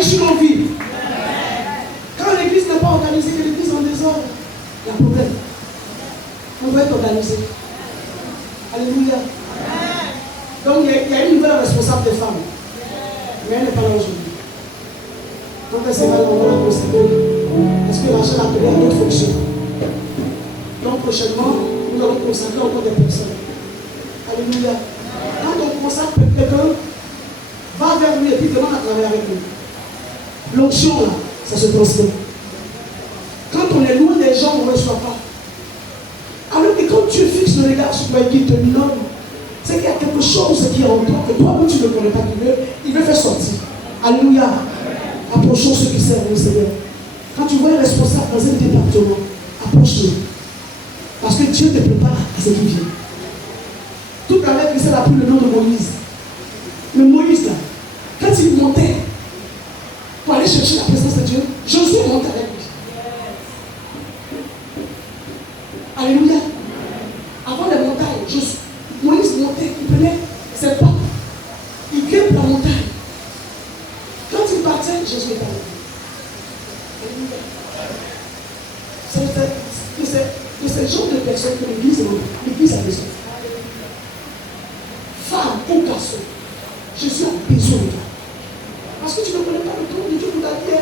travailler sur nos vies. Quand l'église n'est pas organisée, que l'église est en désordre, il y a un problème. On doit être organisé. Alléluia. Donc il y a une nouvelle responsable des femmes. Mais elle n'est pas là aujourd'hui. Quand elle s'est mal, on va la considérer. Parce que l'argent l'a appelé à d'autres fonctions. Donc prochainement, nous allons consacrer encore des personnes. Alléluia. Quand on consacre quelqu'un, va vers lui et puis demande à travailler avec lui. L'onction là, ça se transmet. Quand on est loin des gens, on ne reçoit pas. Alors que quand tu fixes le regard sur toi et qu'il te nomme, c'est qu'il y a quelque chose qui est en toi que toi-même tu ne connais pas, il veut faire sortir. Alléluia. Approchons ceux qui servent le Seigneur. Quand tu vois un responsable dans un département, approche-le. Parce que Dieu te prépare à ce qui vient. Tout à l'heure, il s'est appris le nom de Moïse. Le Moïse là, quand il montait pour aller chercher la présence de Dieu, Josué montait avec lui. Alléluia. Avant les montagnes, Moïse montait, il prenait ses pas. Il grimpe la montagne. Quand il partait, Jésus était avec lui. C'est ce genre de personnes que l'église a besoin. Femme ou garçon, Jésus a besoin de toi. Parce que tu ne connais pas le trône de Dieu pour ta vie.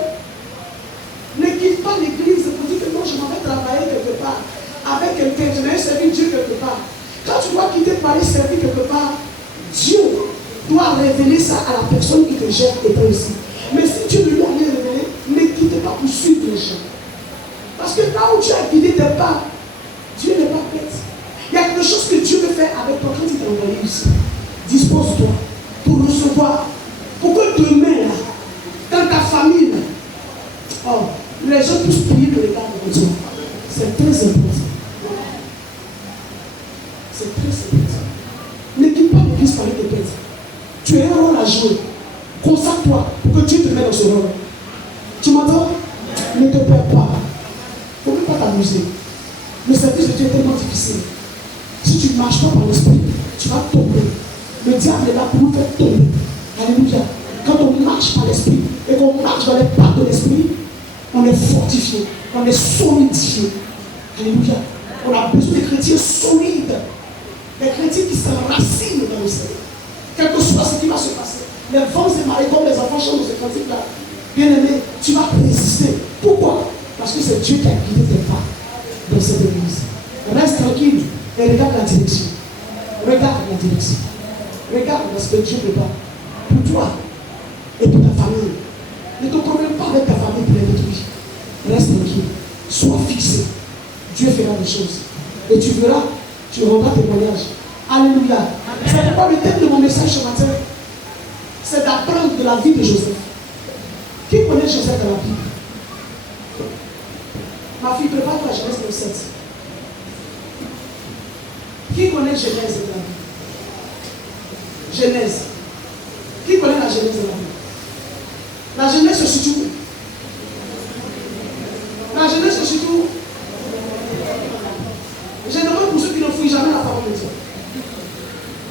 Ne quitte pas l'église pour dire que non, je m'en vais travailler quelque part avec quelqu'un, je vais servir Dieu quelque part. Quand tu dois quitter pour aller servir quelque part, Dieu doit révéler ça à la personne qui te gère et toi aussi. Mais si Dieu ne lui a rien révélé, ne quitte pas pour suivre les gens. Parce que là où tu as guidé tes pas, Dieu n'est pas prêt. Il y a quelque chose que Dieu veut faire avec toi quand il t'a envoyé ici. Dispose-toi pour recevoir. Pour que demain, là, dans ta famille, là, les gens puissent prier pour les gars de Dieu. C'est très important. C'est très important. Ne quitte pas l'église par les têtes. Tu as un rôle à jouer. Consacre-toi pour que Dieu te mette dans ce rôle. Tu m'entends? Ne te perds pas. Il ne faut même pas t'amuser. Le service de Dieu est tellement difficile. Si tu ne marches pas par l'esprit, tu vas tomber. Le diable est là pour nous faire tomber. Alléluia. Quand on marche par l'esprit et qu'on marche dans les pas de l'esprit, on est fortifié, on est solidifié. Alléluia. On a besoin de chrétiens solides. Des chrétiens qui s'enracinent dans le Seigneur. Quel que soit ce qui va se passer. Les vents et marées, comme les enfants chantent dans ce cantique-là. Bien aimé, tu vas résister. Pourquoi? Parce que c'est Dieu qui a guidé tes pas dans cette église. Reste tranquille et regarde la direction. Regarde la direction. Regarde ce que Dieu prépare pour toi et pour ta famille. Ne te problème pas avec ta famille pour les détruire. Reste tranquille. Sois fixé. Dieu fera des choses. Et tu verras, tu rendras témoignage. Alléluia. C'est pourquoi le thème de mon message ce matin, c'est d'apprendre de la vie de Joseph. Qui connaît Joseph dans la Bible? Ma fille, prépare la Genèse 27. Qui connaît Genèse de la Bible? Genèse. Qui connaît la Genèse de la Bible? La Genèse se situe où? La Genèse se situe où? Je demande pour ceux qui ne fouillent jamais la parole de Dieu.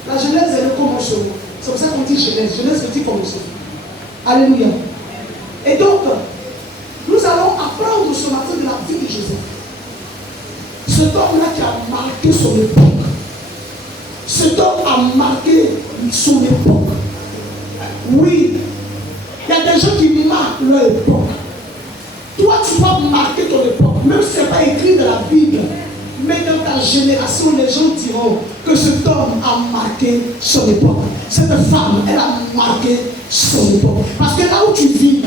La Genèse est le commencement. C'est pour ça qu'on dit Genèse. Genèse veut dire commencement. Alléluia. Et donc, nous allons apprendre ce matin de la vie de Joseph. Cet homme-là qui a marqué son époque. Cet homme a marqué son époque. Oui, il y a des gens qui marquent leur époque. Toi, tu vas marquer ton époque. Même si ce n'est pas écrit dans la Bible. Mais dans ta génération, les gens diront que cet homme a marqué son époque. Cette femme, elle a marqué son époque. Parce que là où tu vis,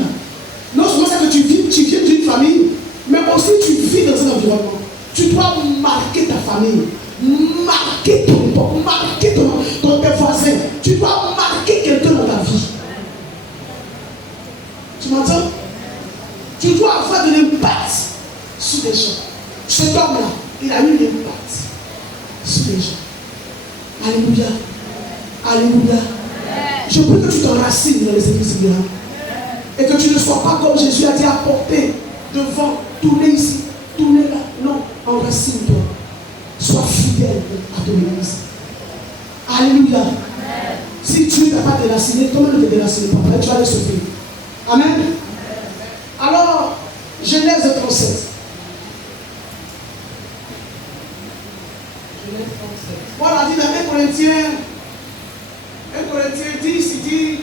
non seulement c'est que tu viens d'une famille, mais aussi tu vis dans un environnement. Tu dois marquer ta famille, marquer ton époque, marquer tes voisins. Tu dois marquer quelqu'un dans ta vie. Tu m'entends? Tu dois avoir de l'impact sur les gens. Cet homme-là, il a eu l'impact sur les gens. Alléluia. Alléluia. Je prie que tu t'enracines dans les églises libérales. Et que tu ne sois pas comme Jésus a dit, apporté devant, tourner ici, tourner là. Non, enracine-toi. Sois fidèle à ton église. Alléluia. Si Dieu ne t'a pas déraciné, comment ne te déraciner pas? Tu vas le sauver. Amen. Alors, Genèse 37. Voilà, dit dans 1 Corinthiens 10, il dit,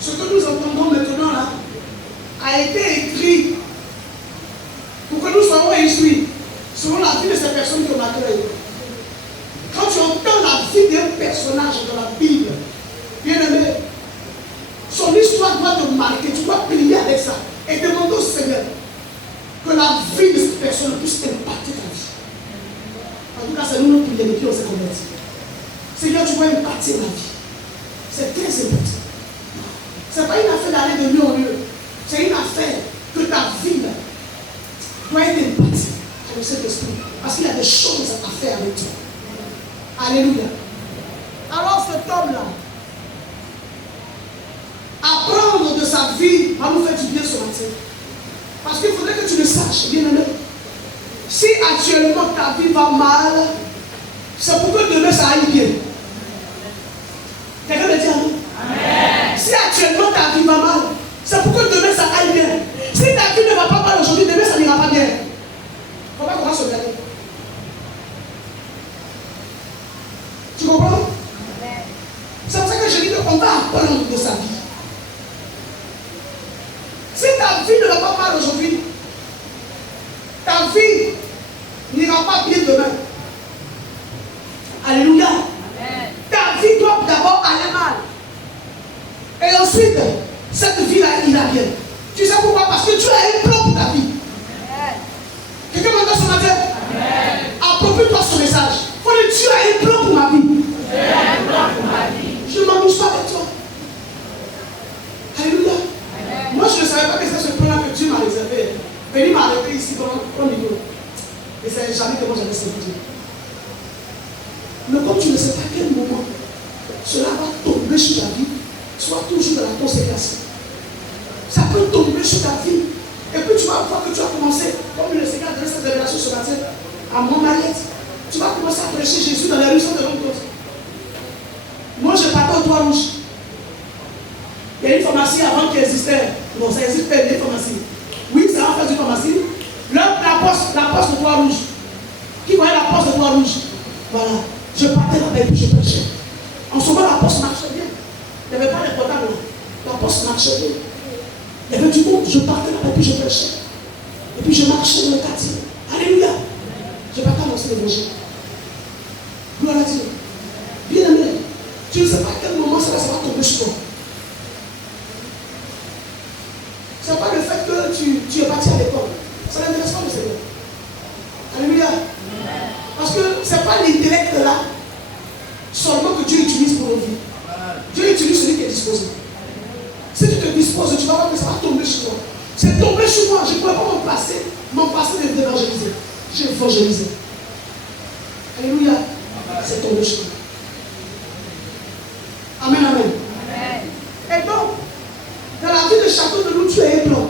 ce que nous entendons maintenant là, a été écrit pour que nous soyons instruits selon la vie de ces personnes qui ont accueilli. Quand tu entends la vie d'un personnage dans la Bible, bien aimé, son histoire doit te marquer, tu dois prier avec ça et demander au Seigneur que la vie de cette personne puisse impacter ta vie. En tout cas, c'est nous qui prions, qui on s'est convertis. Seigneur, tu vas impacter ma vie. C'est très important. Ce n'est pas une affaire d'aller de lieu en lieu. C'est une affaire que ta vie doit être impactée avec cet esprit. Parce qu'il y a des choses à faire avec toi. Alléluia. Alors cet homme-là, apprendre de sa vie va nous faire du bien ce matin. Parce qu'il faudrait que tu le saches, bien aimé. Si actuellement ta vie va mal, c'est pour que demain ça aille bien. Quelqu'un me dit amen. Si actuellement ta vie va mal, c'est pour que demain ça aille bien. Si ta vie ne va pas mal aujourd'hui, demain ça n'ira pas bien. Comment on va se regarder? Tu comprends? C'est pour ça que je dis qu'on va apprendre de sa vie. Si ta vie ne va pas mal aujourd'hui, ta vie n'ira pas bien demain. Alléluia. Amen. Ta vie doit d'abord aller mal. Et ensuite, cette vie-là ira bien. Tu sais pourquoi? Parce que Dieu a un plan pour ta vie. Quelqu'un m'entend ce matin? Approprie-toi ce message. Faut que Dieu a un plan pour ma vie. Je ne m'amuse pas avec toi. Alléluia. Moi, je ne savais pas que c'est ce plan-là que Dieu m'a réservé. Mais il m'a arrêté ici au niveau. Et c'est jamais que moi j'avais servi Dieu. Mais comme tu ne sais pas à quel moment cela va tomber sur ta vie, sois toujours dans la consécration. Ça peut tomber sur ta vie. Et puis tu vas voir que tu as commencé, comme le Seigneur a donné cette révélation ce matin, à Montmarlet. Tu vas commencer à prêcher Jésus dans les rues sans de l'autre côté. Moi, je partais au Toit Rouge. Il y a une pharmacie avant qui existait. Bon, ça existe pas, une pharmacie. Oui, c'est en face d'une pharmacie. La poste de Toit Rouge. Qui voyait la poste de Toit Rouge? Voilà. Je partais là-bas et puis je prêchais. En ce moment, la poste marchait bien. Il n'y avait pas de portable là. La poste marchait bien. Il y avait du monde. Je partais là-bas et puis je prêchais. Et puis je marchais dans le quartier. Alléluia. Je partais annoncer l'évangile. Gloire à Dieu. Bien aimé. Tu ne sais pas à quel moment ça va tomber sur toi. Ce n'est pas le fait que tu es parti à l'école. Ça n'intéresse pas le Seigneur. Alléluia. Parce que ce n'est pas l'intellect là seulement que Dieu utilise pour nos vies. Dieu utilise celui qui est disposé. Si tu te disposes, tu vas voir que ça va tomber sur toi. C'est tombé sur moi. Je ne pouvais pas m'en passer d'évangéliser. J'ai évangélisé. Alléluia. C'est tombé sur moi. Amen, amen. Et donc, dans la vie de chacun de nous, tu as un plan.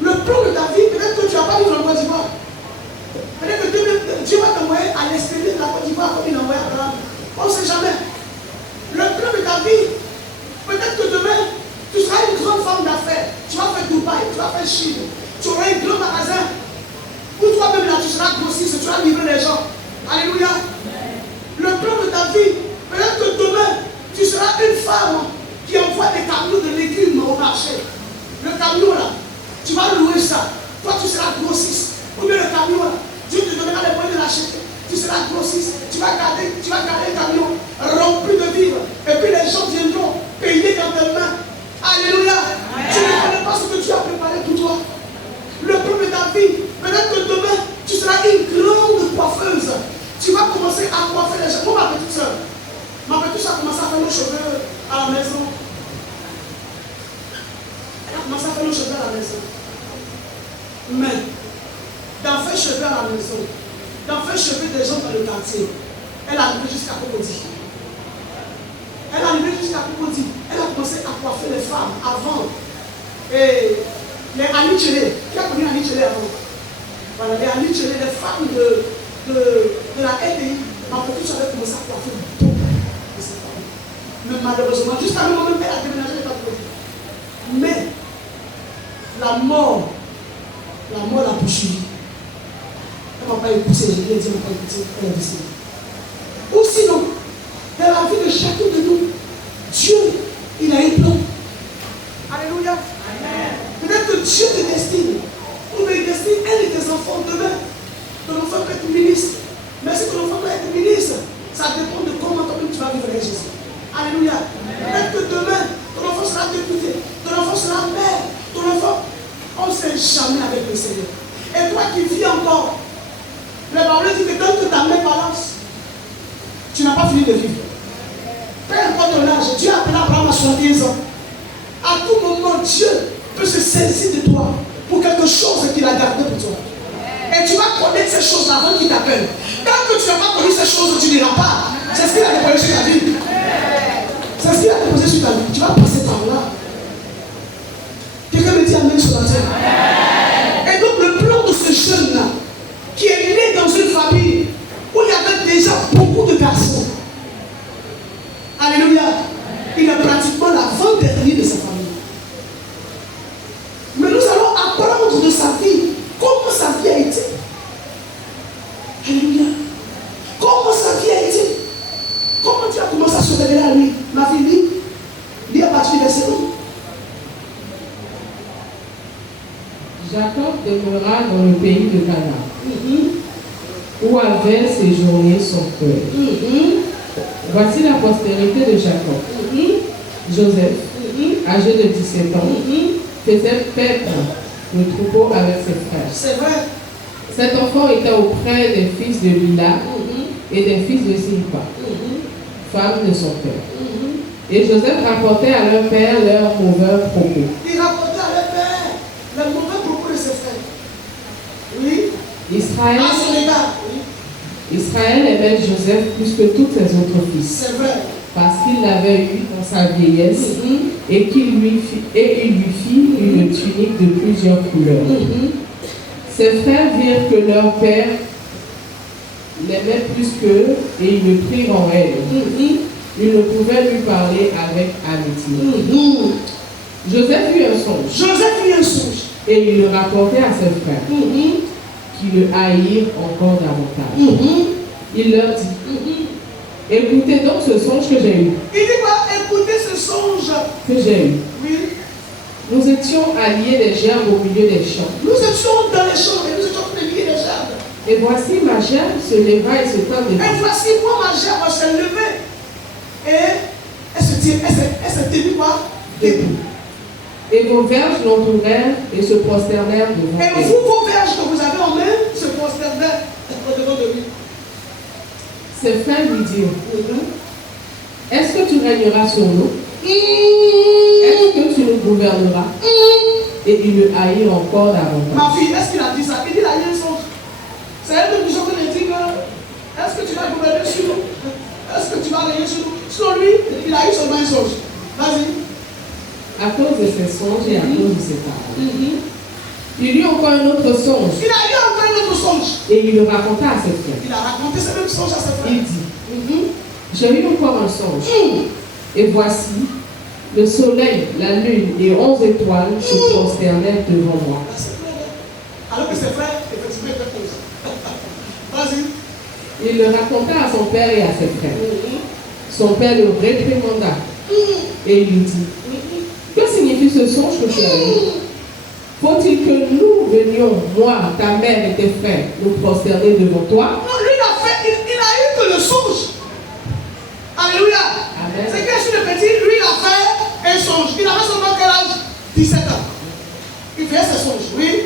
Le plan de ta vie, peut-être que tu n'as pas vu dans le Côte d'Ivoire. Peut-être que Dieu va t'envoyer à l'extérieur de la Côte d'Ivoire comme il a envoyé à Abraham. On ne sait jamais. Le plan de ta vie, peut-être que demain, tu seras une grande femme d'affaires. Tu vas faire Dubaï, tu vas faire Chine. Tu auras un grand magasin. Ou toi-même là, tu seras grossiste, tu vas livrer les gens. Alléluia. Le plan de ta vie, peut-être que demain, tu seras une femme qui envoie des camions de légumes au marché. Le camion là, tu vas louer ça. Toi, tu seras grossiste. Ou bien le camion là, Dieu te donnera les moyens de l'acheter. Tu seras grossiste. Tu vas garder un camion rempli de vivres. Et puis les gens viendront payer dans tes mains. Alléluia. Tu ne connais pas ce que tu as préparé pour toi. Le plan de ta vie, peut-être que demain, tu seras une grande coiffeuse. Tu vas commencer à coiffer les gens. Moi, ma petite soeur a commencé à faire nos cheveux à la maison. Elle a commencé à faire nos cheveux à la maison. Mais, d'en faire cheveux à la maison, d'en faire cheveux des gens dans le quartier, elle est arrivée jusqu'à Cocody. Elle est arrivée jusqu'à Cocody. Elle a commencé à coiffer les femmes avant. Et les Annie Tchélé, qui a connu Annie Tchélé avant? Voilà, les Annie Tchélé, les femmes de la LDI, ma petite soeur avait commencé à coiffer beaucoup de ces femmes. Mais malheureusement, jusqu'à le moment où elle a déménagé, elle n'est pas Cocody. la mort l'a poursuivi. Elle ne m'a pas écouté, je lui ai dit, elle ne m'a pas écouté, elle a décidé. Ou sinon, dans la vie de chacun de nous, Dieu, il a un plan. Alléluia. Peut-être que Dieu te destine, ou il destine un de tes enfants demain. Ton enfant peut être ministre. Mais si ton enfant peut être ministre, ça dépend de comment toi-même tu vas vivre avec Jésus. Alléluia. Peut-être que demain, ton enfant sera député, ton enfant sera maire, ton enfant, on ne sait jamais avec le Seigneur. Et toi qui vis encore, le Bible dit que tant que ta main balance, tu n'as pas fini de vivre. Peu importe ton âge, Dieu a appelé Abraham à 71 ans. À tout moment, Dieu peut se saisir de toi pour quelque chose qu'il a gardé pour toi. Et tu vas connaître ces choses avant qu'il t'appelle. Tant que tu n'as pas connu ces choses, tu n'iras pas. C'est ce qu'il a déposé sur ta vie. C'est ce qu'il a déposé sur ta vie. Tu vas passer par là. Quelqu'un me dit amen sur la terre. Et donc le plan de ce jeune-là, qui est né dans une famille où il y avait déjà beaucoup de garçons. Alléluia. Il est pratiquement l'avant-dernier de sa famille. Mais nous allons apprendre de sa vie. Comment sa vie a été. Alléluia. Comment sa vie a été. Comment tu as commencé à se révéler à lui. Ma fille, lis à partir du verset 1. Jacob demeura dans le pays de Canaan, où avait séjourné son père. Voici la postérité de Jacob. Joseph, âgé de 17 ans, faisait paître le troupeau avec ses frères. C'est vrai. Cet enfant était auprès des fils de Lila et des fils de Silpa, femme de son père. Et Joseph rapportait à leur père leurs mauvais propos. Il rapportait à leur père les mauvais propos de ses frères. Oui. Israël, À son égard. Oui. Israël aimait Joseph plus que tous ses autres fils, C'est vrai. parce qu'il l'avait eu dans sa vieillesse et il lui fit une tunique de plusieurs couleurs. Ses frères virent que leur père l'aimait plus qu'eux et ils le prirent en haine. Ils ne pouvaient lui parler avec amitié. Joseph eut un songe. Joseph eut un songe. Et il le rapportait à ses frères, qui le haïrent encore davantage. Il leur dit, écoutez donc ce songe que j'ai eu. Il dit quoi? Écoutez ce songe Que j'ai eu. Oui. Nous étions alliés des gerbes au milieu des champs. Nous étions dans les champs et nous étions pléniers des gerbes. Et voici ma gerbe se leva et se tint Et debout. voici moi ma gerbe s'est levée. Et elle s'est tenue quoi? Debout. Et vos verges l'entourèrent et se prosternèrent devant Et elle. vous, vos verges que vous avez en main, se prosternèrent devant de lui. Ses frères lui dirent, est-ce que tu régneras sur nous? Est-ce que tu nous gouverneras? Et ils le haïrent encore davantage. Ma fille, est-ce qu'il a dit ça? Il dit il a eu un songe. C'est elle de mission qui lui dit que est-ce que tu vas gouverner sur nous? Est-ce que tu vas régner sur nous? Sur lui, il a eu seulement un songe. Vas-y. À cause de ses songes et à cause de ses paroles. Il eut encore un autre songe. Il a eu encore un autre songe. Et il le raconta à ses frères. Il a raconté ce même songe à ses frères. Il dit, j'ai eu encore un songe. Et voici, le soleil, la lune et 11 étoiles se prosternèrent devant moi. Alors que ses frères, effectivement, étaient cause. Vas-y. Il le raconta à son père et à ses frères. Son père le réprimanda. Et il lui dit, que signifie ce songe que tu as eu? Faut-il que nous venions, moi, ta mère et tes frères, nous prosterner devant toi? Non, lui, il a eu que le songe. Alléluia. Amen. C'est que sur le petit, lui, il a fait un songe. Il avait seulement quel âge? 17 ans. Il fait ses songes, oui.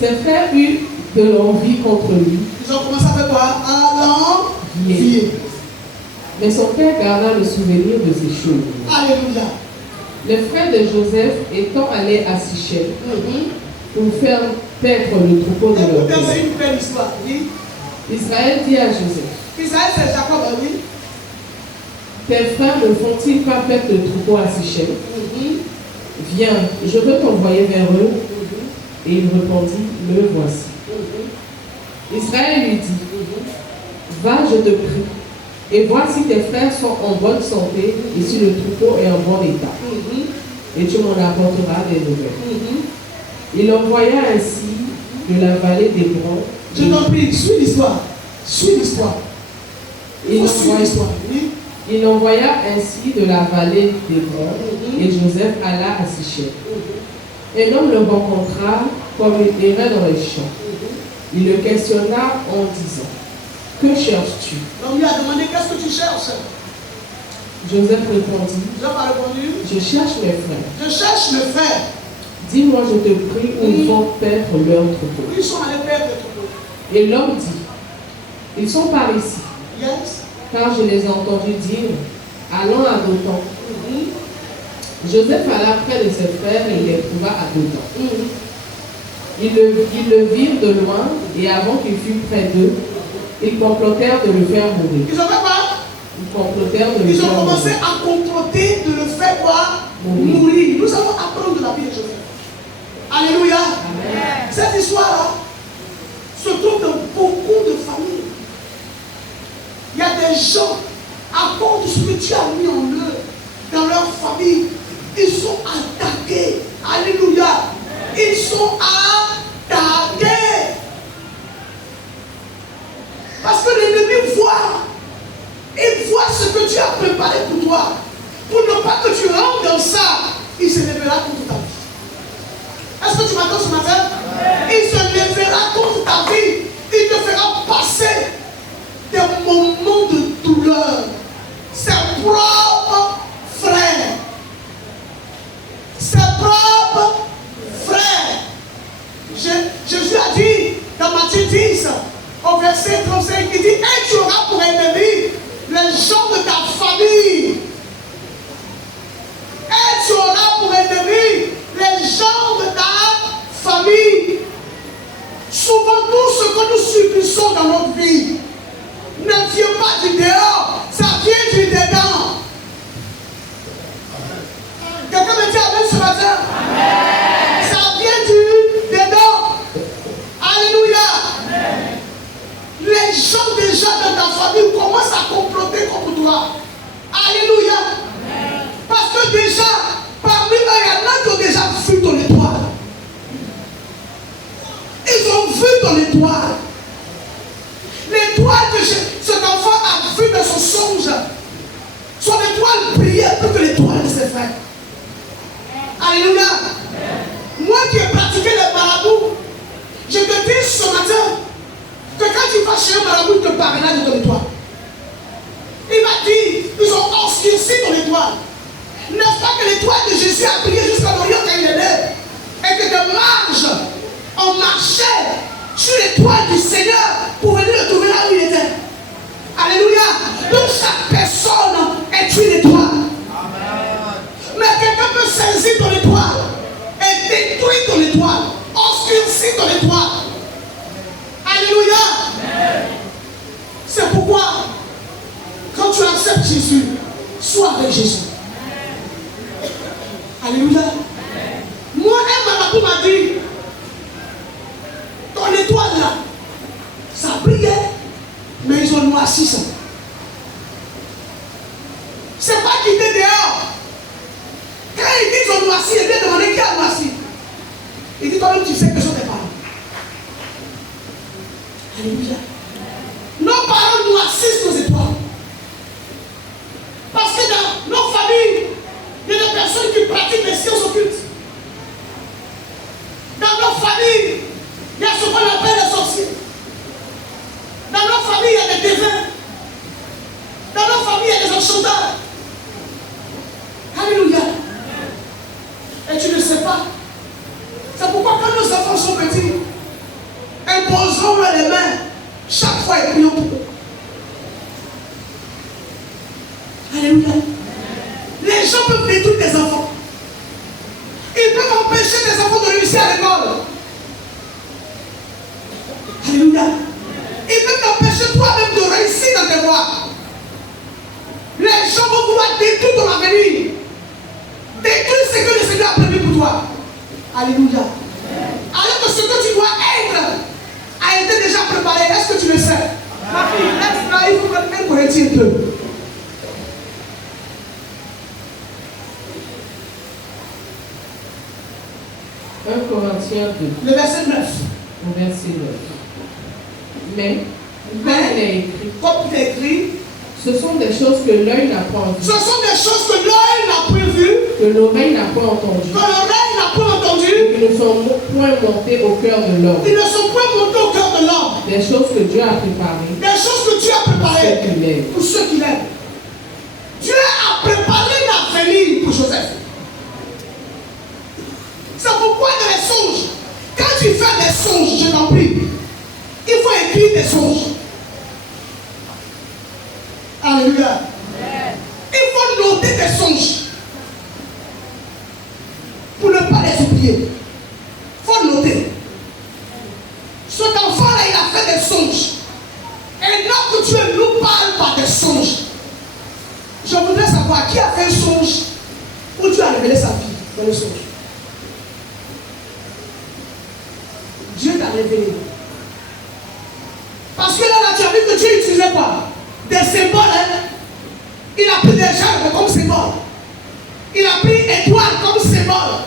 Ses frères eurent de l'envie contre lui. Ils ont commencé à faire quoi? À l'envier. Mais son père garda le souvenir de ces choses. Alléluia. Les frères de Joseph étant allés à Sichem pour faire paître le troupeau de leur Écoutez, père. c'est une belle histoire. Oui. Israël dit à Joseph, Israël, c'est Jacob, oui. tes frères ne font-ils pas paître le troupeau à Sichem? Viens, je veux t'envoyer vers eux. Et il répondit, me voici. Israël lui dit, va, je te prie, et vois si tes frères sont en bonne santé et si le troupeau est en bon état. Et tu m'en apporteras des nouvelles. Il envoya ainsi de la vallée d'Hébron. Je t'en prie, suis l'histoire. Suis l'histoire. Il envoya ainsi de la vallée d'Hébron et Joseph alla à Sichem. Un homme le rencontra comme il errait dans les champs. Il le questionna en disant: Que cherches-tu? L'homme lui a demandé: Qu'est-ce que tu cherches? Joseph répondit: Joseph a répondu: Je cherche mes frères. Je cherche mes frères. Dis-moi, je te prie, où ils vont perdre leur troupeau. Ils sont allés perdre le troupeau. Et l'homme dit: Ils sont par ici. Yes. Car je les ai entendus dire: Allons à Dothan. Joseph alla près de ses frères et il les trouva à Dothan. Ils le virent de loin et avant qu'il fût près d'eux, ils complotèrent de le faire mourir. Ils ont fait quoi? Ils complotèrent de le Ils faire ont commencé mourir. à comploter de le faire quoi? Mourir. Nous allons apprendre de la vie de Joseph. Alléluia. Amen. Cette histoire-là se trouve dans beaucoup de familles. Il y a des gens, à cause de ce que tu as mis en eux, dans leur famille, ils sont attaqués. Alléluia. Ils sont attaqués. Parce que l'ennemi voit. Il voit ce que tu as préparé pour toi. Pour ne pas que tu rentres dans ça, il se lèvera contre ta vie. Est-ce que tu m'entends ce matin? Il se lèvera contre ta vie. Il te fera passer des moments de douleur. Ses propres frères. Ses propres frères. Jésus a dit dans Matthieu 10, au verset 35, il dit: Et tu auras pour ennemi les gens de ta famille. Et tu auras pour ennemi les gens de ta famille. Souvent, tout ce que nous subissons dans notre vie ne vient pas du dehors, ça vient du dedans. Quelqu'un me dit amen ce matin? Amen. Ça vient du dedans. Alléluia. Amen. Les gens déjà dans ta famille commencent à comploter contre toi. Alléluia. Amen. Parce que déjà, parmi eux, il y en a qui ont déjà vu ton étoile. Ils ont vu ton étoile. L'étoile que cet enfant a vue dans son songe, son étoile brillait plus que l'étoile de ses frères. Alléluia. Moi qui ai pratiqué le marabout, je te dis ce matin que quand tu vas chez un marabout, il te parlera de ton étoile. Il m'a dit: ils ont obscurci ton étoile. N'est-ce pas que l'étoile de Jésus a brillé jusqu'à l'Orient quand il est né? Et que de marge, on marchait sur l'étoile du Seigneur pour venir le trouver là où il était. Alléluia. Donc chaque personne est une étoile. Mais quelqu'un peut saisir ton étoile et détruire ton étoile, obscurcir ton étoile. Alléluia. C'est pourquoi, quand tu acceptes Jésus, sois avec Jésus. Alléluia. Moi, un marabout m'a dit: ton étoile là, ça brillait, mais ils ont noirci ça. C'est pas qu'il était dehors. Quand ils disent qu'ils ont noirci, il vient demander qui a noirci. Il dit: toi-même tu sais que ce sont tes parents. Alléluia. Nos parents noircissent nos étoiles. Parce que dans nos familles, il y a des personnes qui pratiquent les sciences occultes. Dans nos familles, il y a ce qu'on appelle les sorciers. Dans nos familles, il y a des devins. Dans nos familles, il y a des enchanteurs. Alléluia. Et tu ne sais pas. C'est pourquoi quand nos enfants sont petits, imposons-leur les mains chaque fois et prions pour eux. Alléluia. Les gens peuvent détruire des enfants. Ils peuvent empêcher des enfants de réussir à l'école. Alléluia. Ils peuvent t'empêcher toi-même de réussir dans tes voies. Les gens vont vouloir détruire ton avenir. Détruire ce que le Seigneur a prévu pour toi. Alléluia. Alors que ce que tu dois être a été déjà préparé. Est-ce que tu le sais? Ma fille, laisse-la, il faut prendre 1 Corinthiens 2. 1 Corinthiens 2, le verset 9. au verset 9. Mais, comme il est écrit, Comme il est écrit, ce sont des choses que l'œil n'a pas ce vues, sont des choses que l'œil n'a point vues, que l'oreille n'a pas entendues, que l'oreille n'a point entendues, et qui ne sont point montées au cœur de l'homme. ils ne sont point montés au cœur de l'homme. Des choses que Dieu a préparées Des choses que Dieu a pour ceux préparées qui l'aiment. pour ceux qui l'aiment. Dieu a préparé l'avenir pour Joseph. C'est pourquoi dans les songes, quand tu fais des songes, je t'en prie, il faut écrire des songes. Alléluia. Il faut noter des songes pour ne pas les oublier. Il faut noter. Cet enfant-là, il a fait des songes. Et notre Dieu nous parle par des songes. Je voudrais savoir qui a fait un songe où Dieu a révélé sa vie dans le songe. Dieu t'a révélé. Parce que là, tu as vu que Dieu utilisait quoi? Des symboles. Hein? Il a pris des gerbes comme symbole. Il a pris étoile comme symbole.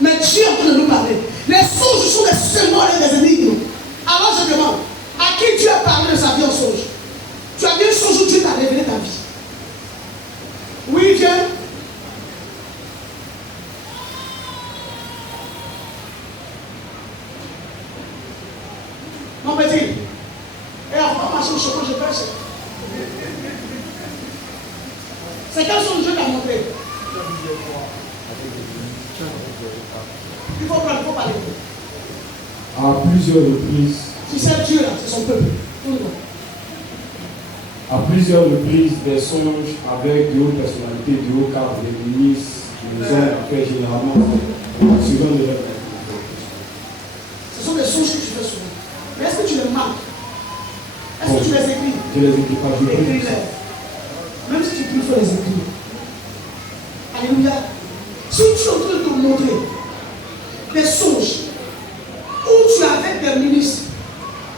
Mais Dieu est en train de nous parler. Les songes sont des symboles et des énigmes. Alors je demande, à qui Dieu a parlé de sa vie en songe? Tu as vu un songe où Dieu t'a révélé ta vie? Oui, viens. Mon petit. Et on va marcher au chemin, je pêche. C'est quel son Dieu t'a montré? Il faut prendre, il faut parler. À plusieurs reprises, Tu sais, Dieu là, c'est son peuple. Tout le monde. à plusieurs reprises, des songes avec de hautes personnalités, de hauts cadres, des ministres, des hommes d'affaires généralement, suivant de leur Ce sont des songes que tu fais souvent. Mais est-ce que tu les marques? Est-ce que tu les écris? Je les écris pas, je les écris. Écris-les. Même si tu peux, il faut les écrire. Alléluia. Si tu es en train de te montrer des songes où tu es avec des ministres,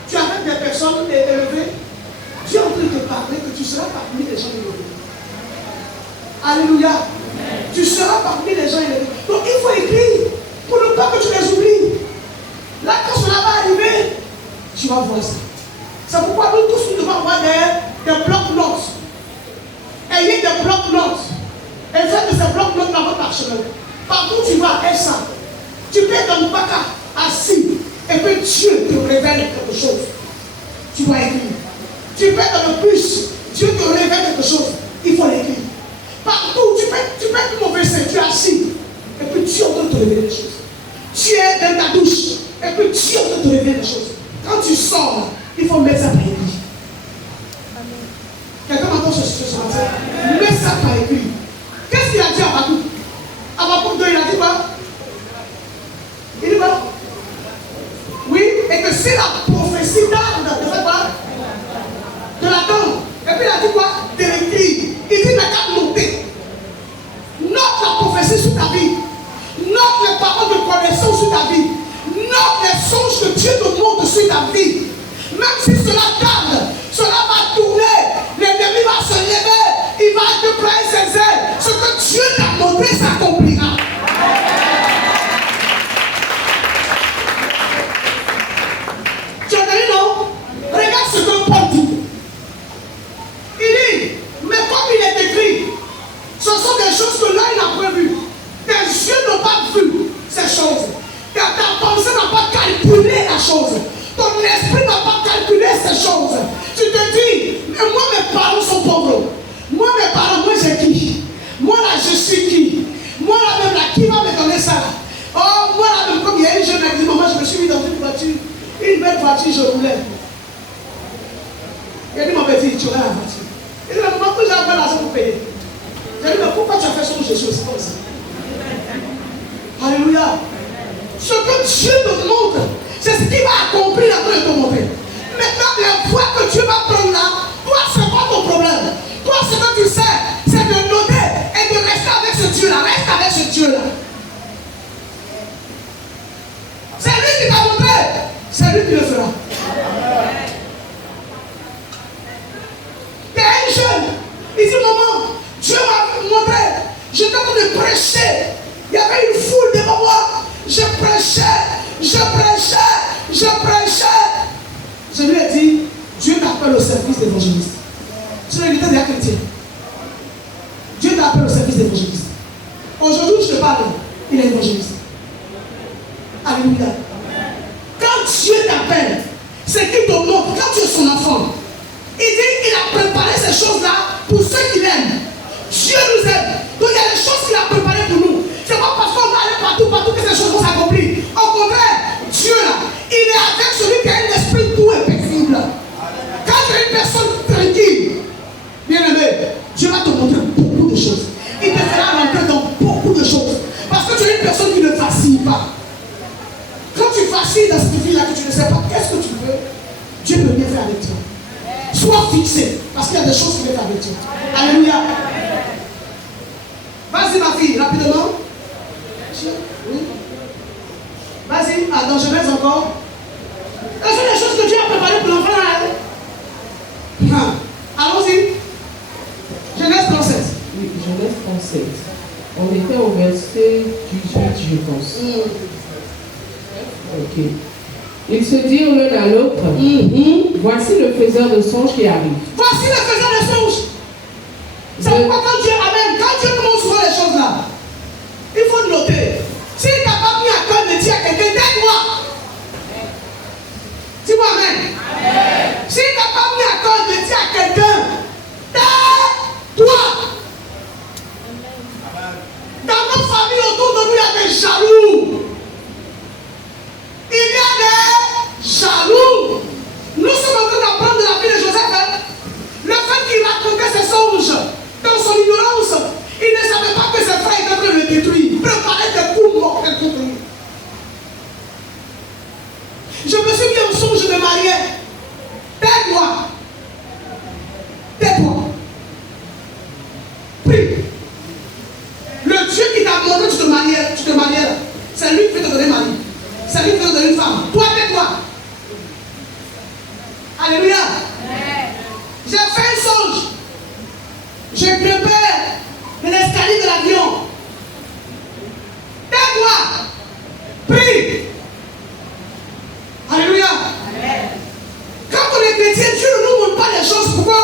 tu es avec des personnes élevées, Dieu est en train de te parler que tu seras parmi les gens élevés. Alléluia. Tu seras parmi les gens élevés. Donc il faut écrire pour ne pas que tu les oublies. Là, quand cela va arriver, tu vas voir ça. C'est pourquoi nous tous, nous devons avoir des blocs-notes. Ayez des blocs-notes. Et faites de ces blocs-notes dans votre parchemin. Partout où tu vas, aie ça. Tu peux être dans le baka, assis, et puis Dieu te révèle quelque chose. Tu dois écrire. Tu peux être dans le bus, Dieu te révèle quelque chose. Il faut l'écrire. Partout, tu peux être mauvais, tu es assis, et puis Dieu est en train de te révéler des choses. Tu es dans ta douche, et puis Dieu est en train de te révéler des choses. Quand tu sors, il faut mettre ça par écrit. Quelqu'un m'entend ce matin? Mets ça par écrit. Qu'est-ce qu'il a dit à Habakkuk? Habakkuk 2, il a dit quoi? Il dit quoi? Oui, et que c'est la prophétie d'Arde, de fait quoi? De l'attendre. Et puis il a dit quoi? De l'écrire. Il dit, mais qu'à noter. Note la prophétie sur ta vie. Note les paroles de connaissance sur ta vie. Note les songes que Dieu te montre sur ta vie. Même si cela tarde, cela va tourner, l'ennemi va se lever, il va déployer ses ailes. Ce que Dieu t'a montré s'accomplira. Tu as entendu, non? Regarde ce que Paul dit. Il dit, mais comme il est écrit, ce sont des choses que l'œil n'a pas vues. Tes yeux n'ont pas vu ces choses. Ta pensée n'a pas calculé la chose. Ton esprit n'a pas calculé ces choses. Tu te dis, mais moi mes parents sont pauvres. Moi mes parents, moi j'ai qui? Moi là je suis qui? Moi là même là, qui va me donner ça là? Oh, moi là même comme il y a une jeune qui dit, maman je me suis mis dans une voiture. Une belle voiture, je roulais. Il a dit, mon petit, tu auras la voiture. Il dit, maman, pourquoi j'ai pas l'argent pour payer? J'ai dit, mais pourquoi tu as fait son Jésus? C'est comme ça. Alléluia. Ce que Dieu te montre, c'est ce qu'il va accomplir après de te montrer. Maintenant, les voies que Dieu va prendre là, toi, c'est pas ton problème. Toi, ce que tu sais, c'est de noter et de rester avec ce Dieu-là. Reste avec ce Dieu-là. C'est lui qui t'a montré. C'est lui qui le fera. Il y a une jeune. Il dit, maman, Dieu m'a montré. J'étais en train de prêcher. Il y avait une foule devant moi. Je prêchais. Je lui ai dit, Dieu t'appelle au service d'évangéliste. Tu l'as dit déjà chrétien. Dieu t'appelle au service d'évangéliste. Aujourd'hui, je te parle, il est évangéliste. Alléluia. Quand Dieu t'appelle, c'est qu'il te montre, quand tu es son enfant, il dit qu'il a préparé ces choses-là pour ceux qui l'aiment. Dieu nous aime. Donc il y a des choses qu'il a préparées pour nous. C'est pas parce qu'on va aller partout que ces choses vont s'accomplir. Au contraire, Dieu là, il est avec celui qui a un esprit doux et paisible. Quand tu es une personne tranquille, bien aimé, Dieu va te montrer beaucoup de choses. Il te fera rentrer dans beaucoup de choses. Parce que tu es une personne qui ne vacille pas. Quand tu vacilles dans cette vie-là, que tu ne sais pas qu'est-ce que tu veux, Dieu peut bien faire avec toi. Sois fixé, parce qu'il y a des choses qu'il veut faire avec toi. Alléluia. Vas-y ma fille, rapidement. Oui. Vas-y, dans Genèse encore. Quelles sont les choses que Dieu a préparées pour l'enfant là? Allons-y. Genèse 37. Oui, Genèse 37. On était au verset 18, je pense. Ok. Ils se dirent l'un à l'autre, voici le faiseur de songes qui arrive. Voici le faiseur de songes. C'est pourquoi quand Dieu amène, quand Dieu nous montre souvent les choses là, il faut noter. S'il t'a pas mis à cœur de dire à quelqu'un, tais-toi. Dis-moi amen. S'il t'a pas mis à cœur de dire à quelqu'un, tais-toi. Dans notre famille autour de nous, il y a des jaloux. Il y a des jaloux. Nous sommes en train d'apprendre de la vie de Joseph. Le fait qu'il racontait ses songes dans son ignorance, il ne savait pas que ses frères étaient en train de le détruire. Il préparait des coups mortels contre lui. Je me suis mis en songe de marier. Tais-toi. Tais-toi. Prie. Le Dieu qui t'a montré que tu te mariais, c'est lui qui veut te donner mari. C'est lui qui veut te donner une femme. Toi, tais-toi. Alléluia. J'ai fait un songe. Je grimpais l'escalier de l'avion. Tais-toi. Prie. Alléluia. Quand on est chrétien, Dieu ne nous montre pas les choses. Pourquoi?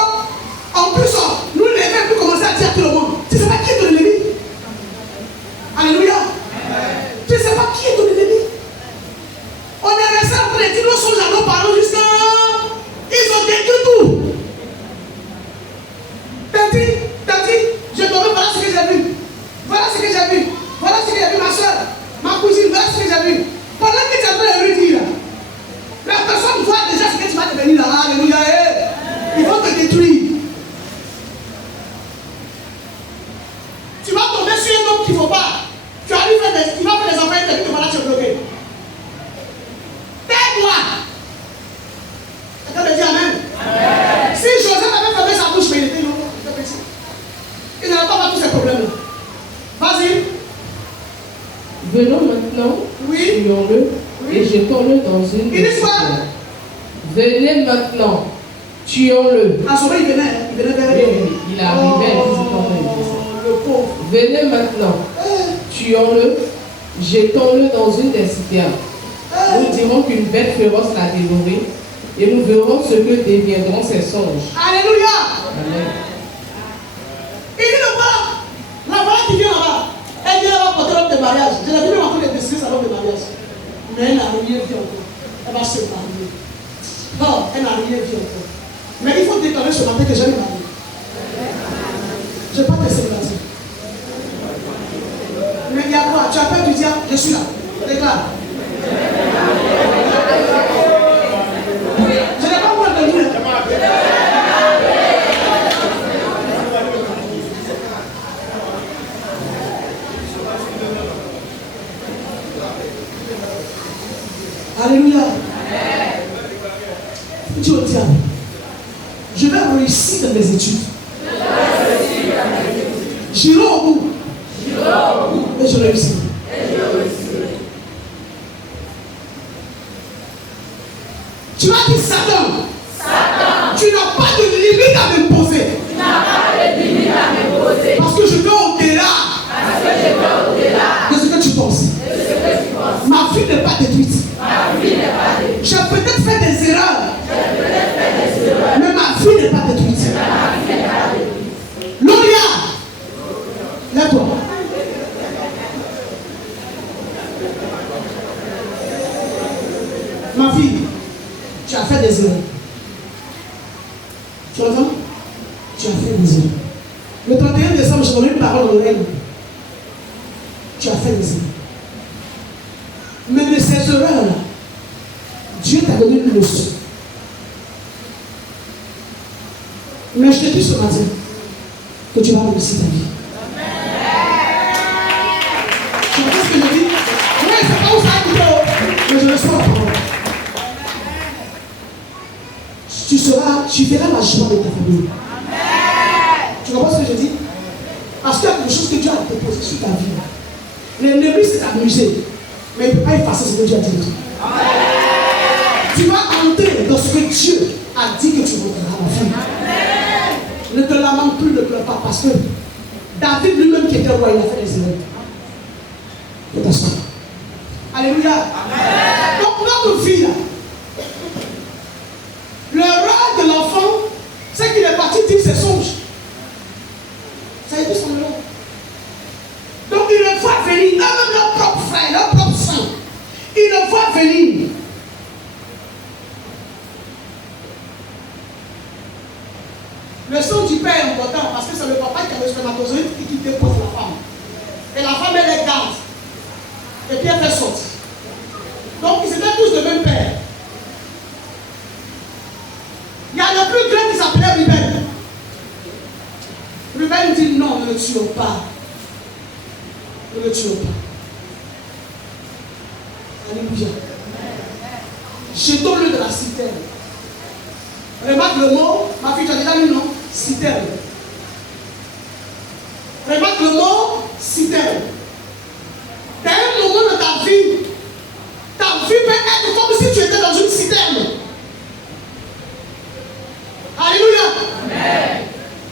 En plus, nous les mêmes pour commencer à dire à tout le monde. Tu ne sais pas qui est ton ennemi. Alléluia. Tu ne sais pas qui est ton ennemi. On est resté en train de dire nos songes à nos parents jusqu'à... Ils ont détruit tout. T'as dit, je dormais, voilà ce que j'ai vu. Voilà ce que j'ai vu. Voilà ce que j'ai vu, ma soeur, ma cousine, voilà ce que j'ai vu. Pendant que tu es en train de lui dire, la personne voit déjà ce que tu vas devenir là. Alléluia. Ils vont te détruire. Tu vas tomber sur un homme qu'il ne faut pas. Tu arrives à faire il va faire des enfants et te voilà, tu es bloqué. Tais-toi. Quelqu'un me dit amen. Si Joseph avait fermé sa bouche, mais il était petit. Il n'aurait pas tous ces problèmes-là. Vas-y. Venons maintenant, tuons-le et jetons-le dans une cisterne. Venez maintenant, tuons-le. À ce moment, il venait vers lui. Il arrivait le pauvre. Venez maintenant, tuons-le, jetons-le dans une des citernes. Nous dirons qu'une bête féroce l'a dévoré et nous verrons ce que deviendront ses songes. Alléluia. Amen. Il dit le voilà. La voilà qui vient là-bas. Elle vient là-bas porter l'homme de mariage. Je l'ai vu même en train de dessiner sa robe de mariage. Mais elle n'a rien vu encore. Elle va se marier. Non, elle n'a rien vu encore. Mais il faut déclarer ce matin que j'ai une mariée. Je n'ai pas de célébration. Mais il y a quoi? Tu as peur du diable? Je suis là. Déclare. Je n'ai pas peur de Dieu. Alléluia. Dis au diable, je vais réussir dans mes études. J'irai au bout. Et je réussirai. Tu as dit Satan. Tu n'as pas de limite à m'imposer. Parce que je vais au-delà de ce que tu penses. vie n'est pas détruite. J'ai peut-être fait des erreurs. Mais ma vie n'est pas détruite. Gloria. Lève-toi. Ma fille, tu as fait des erreurs. Tu entends? Tu as fait des erreurs. Le 31 décembre, je donne une parole dans l'oreille. Tu as fait des erreurs. Mais de ces erreurs-là, Dieu t'a donné une leçon. Mais je te dis ce matin que tu vas réussir ta vie. Tu entends ce que je dis? Oui, c'est pas où ça a coupé, mais je le sens la parole. Tu verras la joie de ta famille. Tu comprends ce que je dis? Parce qu'il y a quelque chose que Dieu a déposé sur ta vie. L'ennemi s'est amusé, mais il ne peut pas effacer ce que Dieu a dit. Tu vas entrer dans ce que Dieu a dit que tu rentreras, ma fille. Ne te lamente plus, ne pleure pas, parce que David lui-même qui était roi, il a fait des erreurs. Faut t'asseoir. Alléluia. Donc notre vie là, l'erreur de l'enfant, c'est qu'il est parti dire ses songes. Ça a été son erreur. Donc il le voit venir, même leur propre frère, leur propre sang, il le voit venir. Le sang du père est important parce que c'est le papa qui a le spermatozoïde et qui dépose la femme. Et la femme, elle les garde. Et puis elle fait sortir. Donc ils étaient tous de même père. Il y a le plus grand qui s'appelait Ruben. Ruben dit non, ne le tuons pas. Ne le tuons pas. Alléluia. Jetons-le de la citerne. Remarque le mot, ma fille, tu as déjà lu, non? Citerne. Remarque le mot, citerne. Dans un moment de ta vie peut être comme si tu étais dans une citerne. Alléluia. Amen.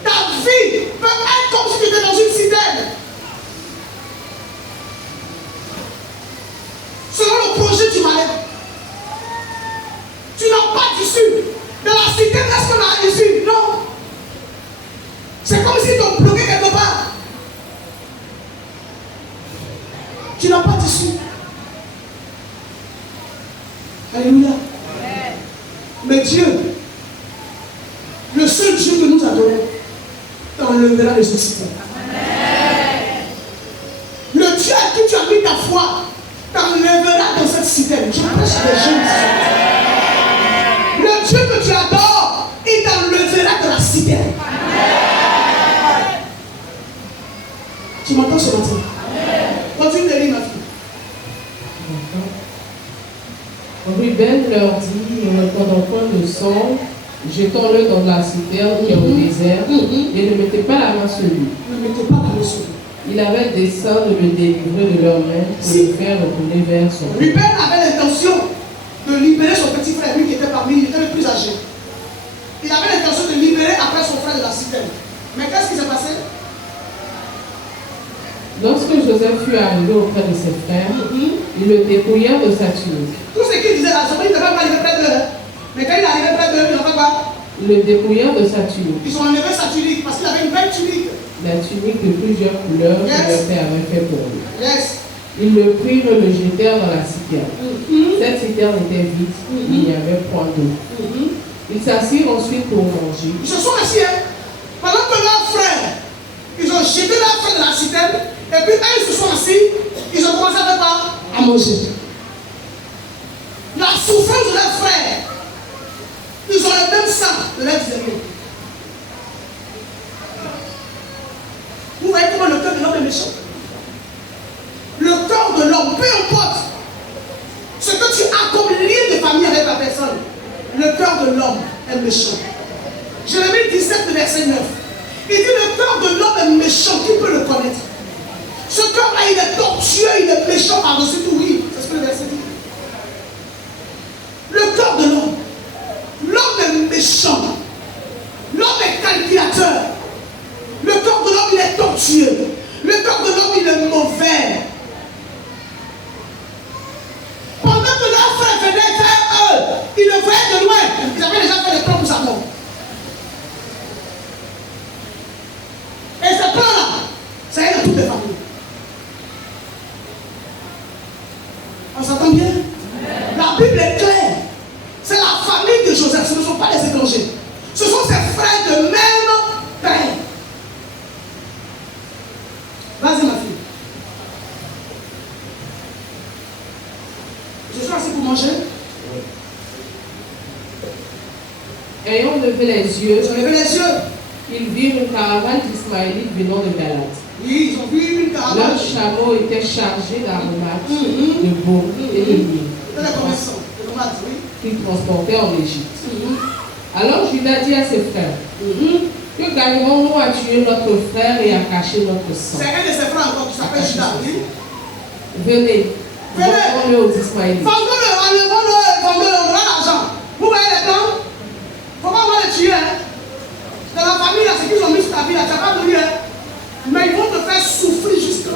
Ta vie peut être comme si tu étais dans une citerne. Selon le projet du malheur. Tu n'as pas d'issue. Dans la citerne, est-ce qu'on a l'issue? Non. C'est comme si tu bloqué quelque part. Tu n'as pas d'issue. Alléluia. Amen. Mais Dieu, le seul Dieu que nous adorons, t'enlèvera les citerne. Le Dieu à qui tu as mis ta foi, t'enlèvera dans cette citerne. Je prêche les gens. Le Dieu que tu adores, il t'enlèvera de la citerne. Tu m'entends ce matin? Continue de lire, ma fille. Ruben leur dit, ne prenons point de sang, jetons-le dans la citerne qui est au désert, et ne mettez pas la main sur lui. Ne mettez pas la main sur lui. Il avait le dessein de le délivrer de leurs mains pour le faire retourner vers son père. Ruben avait l'intention de libérer son petit frère, lui qui était parmi, il était le plus âgé. Il avait l'intention de libérer après son frère de la citerne. Mais qu'est-ce qui s'est passé? Lorsque Joseph fut arrivé auprès de ses frères, ils le dépouillèrent de sa tunique. Tout ce qu'il disait là, il ne devait pas arriver près d'eux. Mais quand il est arrivé près d'eux, ils ont fait quoi? Ils le dépouillèrent de sa tunique. Ils ont enlevé sa tunique parce qu'il avait une belle tunique. La tunique de plusieurs couleurs que leur père avait fait pour lui. Yes. Ils le prirent et le jetèrent dans la citerne. Cette citerne était vide, il n'y avait point d'eau. Ils s'assirent ensuite pour manger. Ils se sont assis, hein? Pendant que leurs frères, ils ont jeté leur frère dans la citerne, et puis eux, ils se sont assis, ils ont commencé à faire quoi? À manger. La souffrance de leurs frères, ils ont le même sang de leurs amis. Vous voyez comment le cœur de l'homme est méchant? Le cœur de l'homme, peu importe ce que tu as comme lien de famille avec la personne, le cœur de l'homme est méchant. Jérémie 17, verset 9. Il dit le cœur de l'homme est méchant, qui peut le connaître? Ce cœur-là, il est tortueux, il est méchant par-dessus tout, oui. C'est ce que le verset dit. Le cœur de l'homme. L'homme est méchant. L'homme est calculateur. Le cœur de l'homme, il est tortueux. Le cœur de l'homme, il est mauvais. il le voyait de loin. Ils avaient déjà fait le plan pour sa mort. Et ce plan-là, ça aide à toutes les familles. On s'entend bien? La Bible est claire. C'est la famille de Joseph, ce ne sont pas les étrangers. Ce sont ses frères de même père. Vas-y ma fille. Je suis assis pour manger. Ayant levé les yeux, Ils ont levé les yeux. ils virent une caravane d'Ismaélites venant de Galate. Oui, ils ont vu une caravane. Leurs chameaux étaient chargés d'aromates, de baume et de myrrhe, C'était les commerçants, les nomades, oui. qu'ils transportaient en Égypte. Alors Judas dit à ses frères, que gagnerons-nous à tuer notre frère et à cacher notre sang? C'est un de ses frères encore qui s'appelle Judas, oui. Venez, vendons-le aux Ismaélites. Vendons-le, vendons-le, on aura l'argent. Vous voyez les plans? Il ne faut pas avoir les tuer. Hein. Dans la famille, là, c'est qu'ils ont mis sur ta vie, là, tu n'as pas voulu. Hein. Mais ils vont te faire souffrir jusqu'à.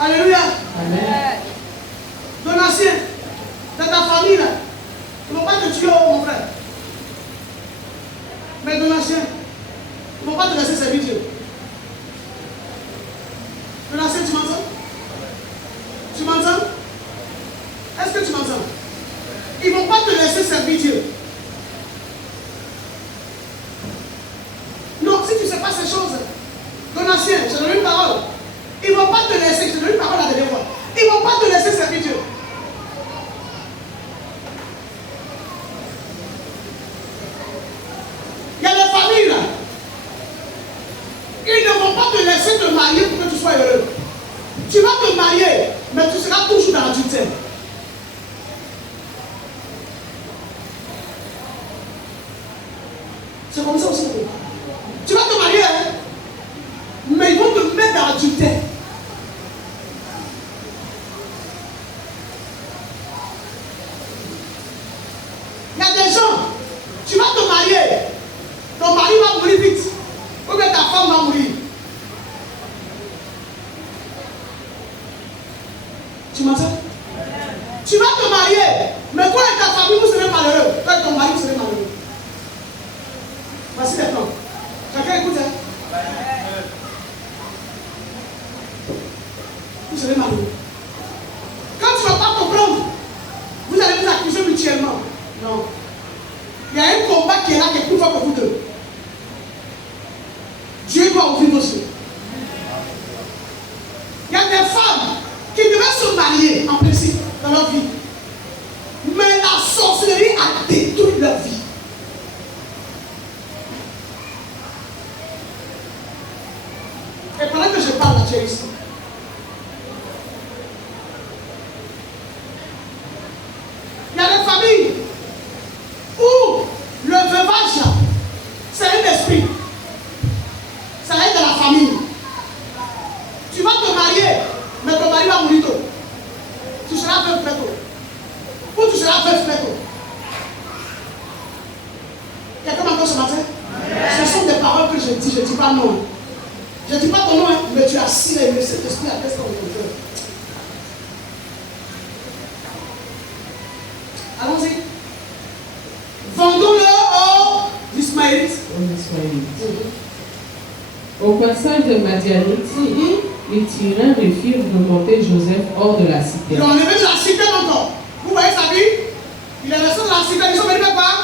Alléluia. Amen. Donatien, dans ta famille, là, ils ne vont pas te tuer, mon frère. Mais Donatien, ils ne vont pas te laisser servir Dieu. Donatien, tu m'entends? Tu m'entends? Est-ce que tu m'entends? Ils ne vont pas te laisser servir Dieu. Non, si tu ne sais pas ces choses, Donatien, je te donne une parole. Ils ne vont pas te laisser, je te donne une parole la dernière fois. Ils ne vont pas te laisser servir Dieu. Il y a des familles là. Ils ne vont pas te laisser te marier pour que tu sois heureux. Tu vas te marier, mais tu seras toujours dans l'adultère. C'est comme ça aussi. Tu vas te marier, hein? Mais ils vont te mettre dans l'adultère. Il y a des gens, tu vas te marier, ton mari va mourir vite, ou bien ta femme va mourir. Tu m'entends? Tu vas te marier, mais toi et ta famille, vous serez malheureux. Toi et ton mari, vous serez malheureux. Voici les plans. Chacun écoute, hein? Vous serez malheureux. Quand tu ne vas pas comprendre, vous allez vous accuser mutuellement. Non. Il y a un combat qui est là, qui est plus fort que vous deux. Dieu doit ouvrir nos yeux. Il y a des femmes qui devaient se marier, en principe, dans leur vie. Mais la sorcellerie a détruit leur vie. Et pendant que je parle, tu es ici. Il y a des familles où le veuvage, c'est un esprit. Ça aide dans la famille. Tu vas te marier, mais ton mari va mourir tôt. Tu seras veuf très tôt. Ou tu seras veuf très tôt. Quelqu'un m'entend ce matin? Ce sont des paroles que je dis, je ne dis pas non. Je ne dis pas ton nom, hein, mais tu as assis et le Saint-Esprit a fait dans ton cœur. Allons-y. Vendons-le aux Ismaélites. Au passage de Madianite, les tyrans firent remonter Joseph hors de la cité. Ils l'ont enlevé de la cité encore. Vous voyez sa vie? Il est resté dans la cité, ils sont venus pas.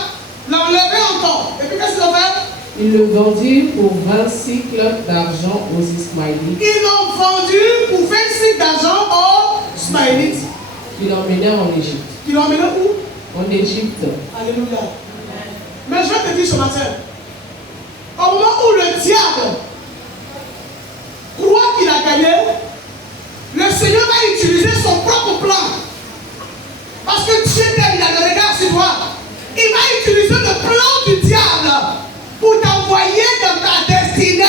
Ils l'ont enlevé encore. Et puis qu'est-ce qu'ils ont fait? Ils le vendirent pour 20 cycles d'argent aux Ismaélites. Ils l'ont vendu pour 20 cycles d'argent aux Ismaélites. Ils l'emmenèrent en Égypte. Ils l'ont emmené où? En Égypte. Alléluia. Mais je vais te dire ce matin, au moment où le diable croit qu'il a gagné, le Seigneur va utiliser son propre plan. Parce que Dieu t'aime, il a le regard sur toi. Il va utiliser le plan du diable pour t'envoyer dans ta destinée.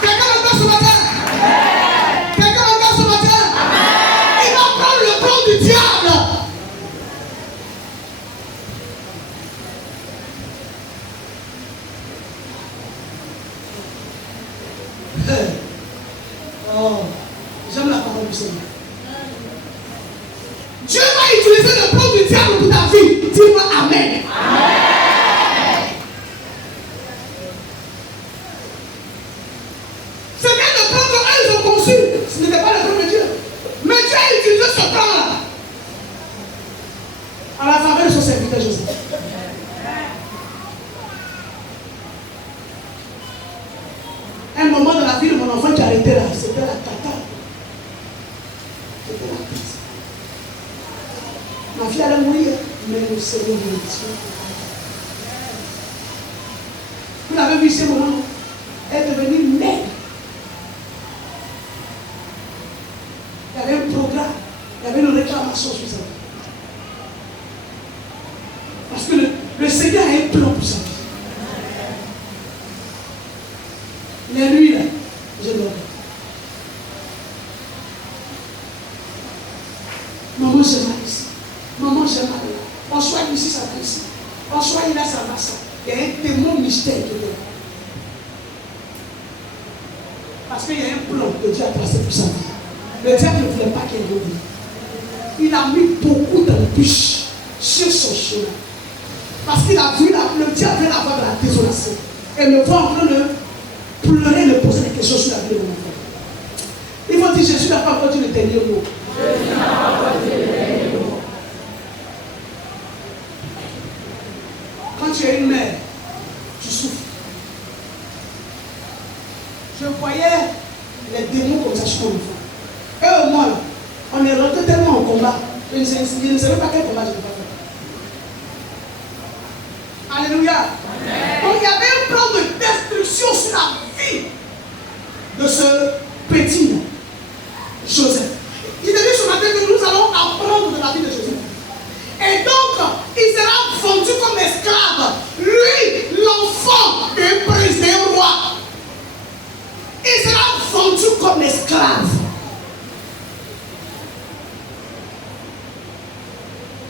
Quelqu'un m'entend ce matin? Quelqu'un m'entend ce matin? Il va prendre le plan du diable. Oh. du Seigneur. Dieu va utiliser le plan du diable pour ta vie. Dis-moi Amen. C'était le plan qu'eux ils ont conçu. Ce n'était pas le plan de Dieu. Mais Dieu a utilisé ce plan-là à la faveur de son serviteur Joseph. Un moment de la vie de mon enfant qui a arrêté là, c'était la cata. C'était la crise. Ma fille allait mourir, mais le Seigneur me dit. Vous l'avez vu ce moment, elle est devenue maigre. Il y avait un programme, il y avait une réclamation sur ça. Parce que le Seigneur a un plan pour ça. Les nuits là, je dors. Maman, j'ai mal ici. Maman, j'ai mal là. On soigne ici, ça va ici. On soigne là, ça va ça. Il y a un témoin mystère qui est là. Parce qu'il y a un plan que Dieu a tracé pour sa vie. Le diable ne voulait pas qu'elle revienne. Il a mis beaucoup d'embûches sur son chemin. Parce qu'il a vu le diable vient avoir de la désolation. Et le voit en train de pleurer, de poser des questions sur la vie de mon enfant. Il faut dire, Jésus n'a pas encore dit le dernier mot. Quand tu es une mère, tu souffres. Je voyais les démons comme ça sur mon enfant. Et au moins, on est rentré tellement en combat. Je ne savais pas quel combat je devais faire. Alléluia. Donc il y avait un plan de destruction sur la vie de ce petit Joseph. Il te dit ce matin que nous allons apprendre de la vie de Joseph. Et donc, il sera vendu comme esclave. Lui, l'enfant d'un prince, d'un roi. Il sera vendu comme esclave.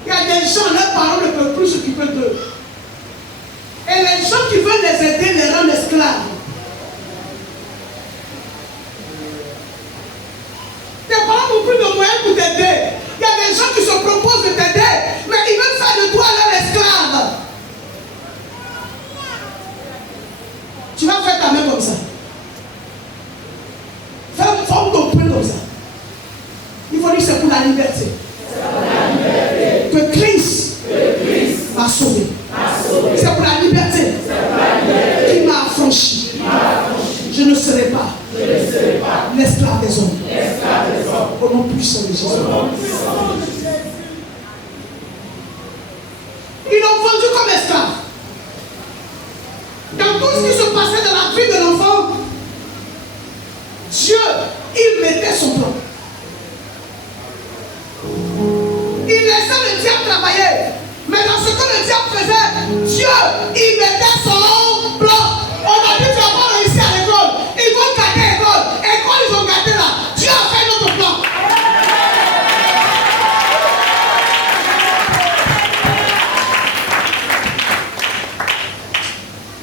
Il y a des gens, leurs parents ne peuvent plus s'occuper d'eux. Et les gens qui veulent les aider les rendent esclaves. Tes parents n'ont plus de moyens pour t'aider. Il y a des gens qui se proposent de t'aider, mais ils veulent faire de toi leur esclave. Tu vas faire ta main comme ça. Forme ton poing comme ça. Il faut dire que c'est pour la liberté. Que Christ m'a sauvé. C'est pour la liberté qu'il m'a affranchi. Je ne serai pas l'esclave des hommes. Au nom puissant de Jésus. Ils l'ont vendu comme esclave. Dans tout ce qui se passait dans la vie de l'enfant, Dieu, il mettait son plan. Il laissait le diable travailler. Mais dans ce que le diable faisait, Dieu, il mettait son plan. On a dit, tu n'as pas réussi à l'école. Ils vont gâter l'école. École, ils ont gâté là. Dieu a fait notre plan.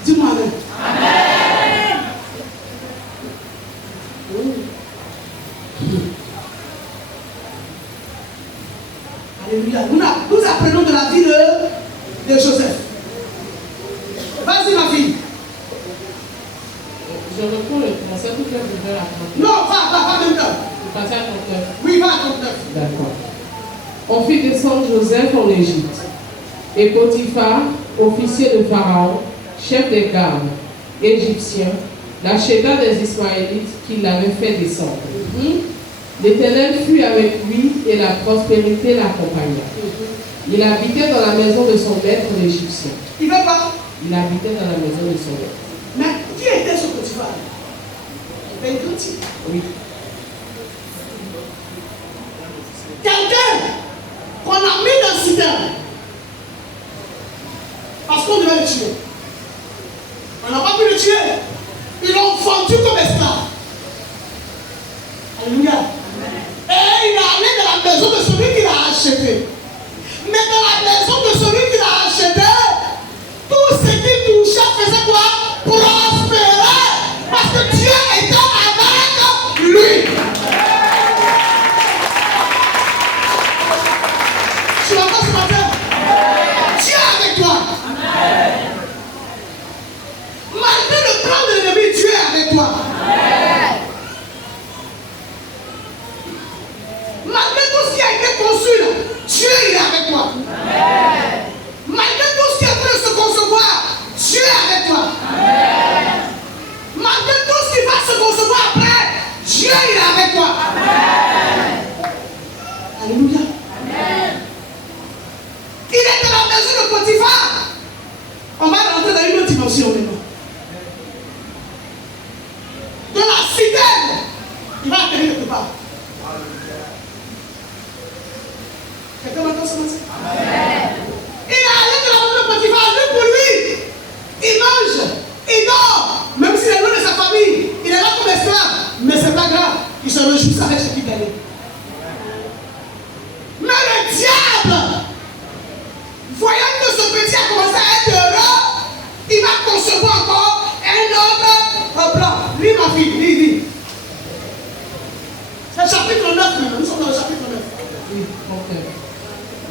Dis-moi Amen. Amen. Alléluia. Nous apprenons de la vie de Joseph. Vas-y ma fille. Je reprends le français tout à l'heure à 39. Non, va maintenant. Je passe à 39. Oui, va à 39. D'accord. On fit descendre Joseph en Égypte. Et Potiphar, officier de Pharaon, chef des gardes égyptiens, l'acheta des Ismaélites qui l'avaient fait descendre. L'Éternel fut avec lui et la prospérité l'accompagna. Il habitait dans la maison de son maître l'Égyptien. Il veut pas. Il habitait dans la maison de son maître. Mais qui était ce Potiphar? Il était petit. Oui. Quelqu'un qu'on a mis dans le citerne parce qu'on devait le tuer. On n'a pas pu le tuer. Ils l'ont vendu comme esclave. Alléluia. Et il est allé dans la maison de celui qui l'a acheté. Mais dans la maison de celui qui l'a acheté, tout ce qu'il touchait faisait quoi? Prospérer. Parce que Dieu était avec lui. toi. Alléluia. Il est dans la maison de Potiphar. On va rentrer dans une autre dimension maintenant. De la citerne, il va atterrir quelque part. Quelqu'un m'entend ce matin? Il est allé de la maison de Potiphar, lui pour lui. Il mange, il dort. Même s'il est loin de sa famille, il est là comme esclave. Mais c'est pas grave, il se réjouit avec ce qui gagne. Mais le diable, voyant que ce petit a commencé à être heureux, il va concevoir encore un autre plan. Lis ma fille, lis. C'est le chapitre 9 maintenant, nous sommes dans le chapitre 9. Oui, ok.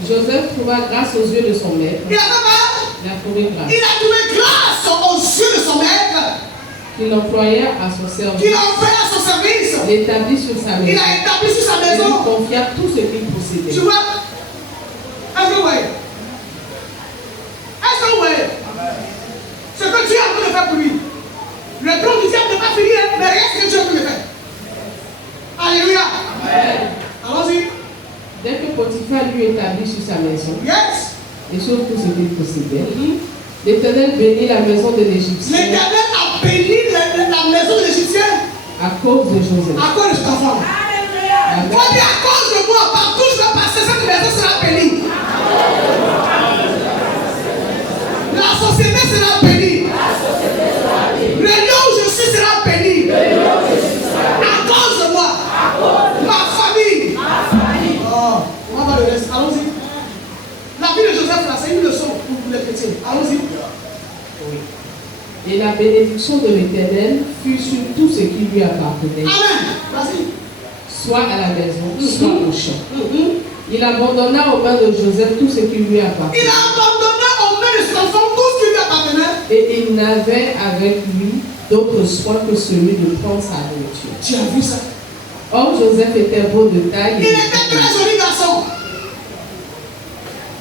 Joseph trouva grâce aux yeux de son maître. Il a fait quoi? Il a trouvé grâce. Il a trouvé grâce aux yeux de son maître. Qu'il employa à son service. Qu'il a offert à son service. L'établit sur sa maison. Il a établi sur sa Il lui maison. confia tout ce qu'il possédait. Tu vois? Everywhere. Everywhere. Ce que Dieu a voulu faire pour lui. Le trône du diable n'est pas fini, mais rien ce que Dieu a voulu faire. Alléluia. Allons-y. Dès que Potiphar lui établit sur sa maison, Yes. et sur tout ce qu'il possédait, l'Éternel bénit la maison de l'Égyptien L'Éternel a béni la maison de l'Égyptien à cause de Joseph. à cause de ta femme. Amen. Faut dire à cause de moi, partout où je vais passer, cette maison sera bénie. La société sera bénie. Le lieu où je suis sera béni. À cause de moi. Ma famille. Oh, on va voir le reste. Allons-y. La vie de Joseph, là, c'est une leçon pour les chrétiens. Allons-y. Et la bénédiction de l'Éternel fut sur tout ce qui lui appartenait, Amen. Vas-y. soit à la maison, soit au champ. Il abandonna aux mains de Joseph tout ce qui lui appartenait. Il a abandonné aux mains de cet enfant tout ce qui lui appartenait. Et il n'avait avec lui d'autre soin que celui de prendre sa nourriture. Tu as vu ça? Or, Joseph était beau de taille. Il était très joli garçon.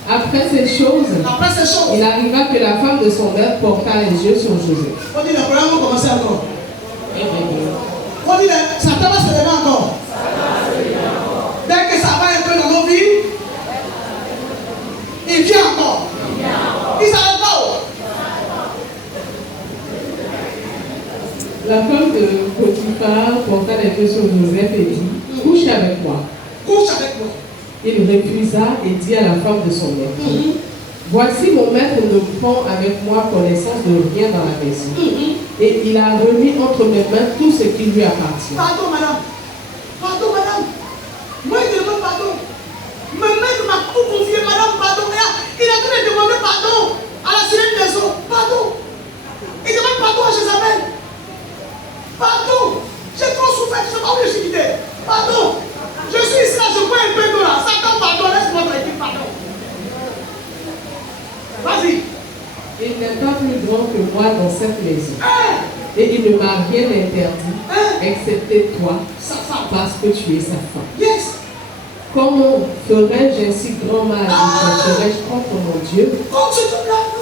Après ces choses, Après ces choses, il arriva que la femme de son maître porta les yeux sur Joseph. on dit le programme va commencer encore. On dit Satan va se lever encore. Dès que ça va un peu dans nos vies, il vient encore. Il s'arrête pas. La femme de Potiphar porta les yeux sur Joseph et dit, couche avec moi. Couche avec moi. Il refusa et dit à la femme de son maître, voici mon maître ne prend avec moi connaissance de rien dans la maison. Et il a remis entre mes mains tout ce qui lui appartient. Pardon, madame. Pardon, madame. Moi, je demande pardon. Mon maître m'a tout confié, madame, pardon. Il est en train de demander pardon à la sirène des eaux. Pardon. Il demande pardon à Jézabel. Pardon. J'ai trop souffert, je ne sais pas où je suis quitté. Pardon. Je suis ici, là, je vois un peu d'eau là. Satan, pardon, laisse-moi tranquille, pardon. Vas-y. Il n'est pas plus grand que moi dans cette maison. Hein? Et il ne m'a rien interdit, excepté toi, Sa femme. parce que tu es sa femme. Yes. Comment ferais-je ainsi grand mal et pécherais-je contre mon Dieu? Quand tu te laves,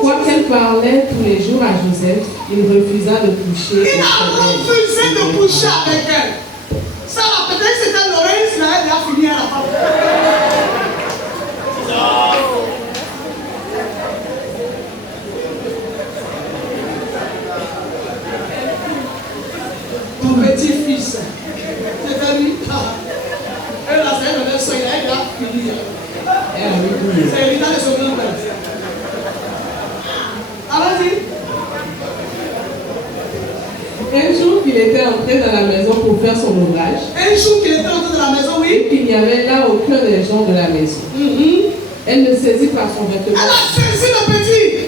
Quoiqu'elle parlait tous les jours à Joseph, il refusa de coucher. il a refusé de coucher avec elle. Ça, là, peut-être c'était Lorenz, là, elle a fini à la femme. Ton petit-fils, c'est lui. Elle a fait le soin, elle a fini. C'est l'état de son grand-père. Allons-y. Un jour qu'il était entré dans la maison pour faire son ouvrage, Un jour qu'il était entré dans la maison, et oui. qu'il n'y avait là aucun des gens de la maison, elle le saisit par son Elle vêtement. a saisi le petit.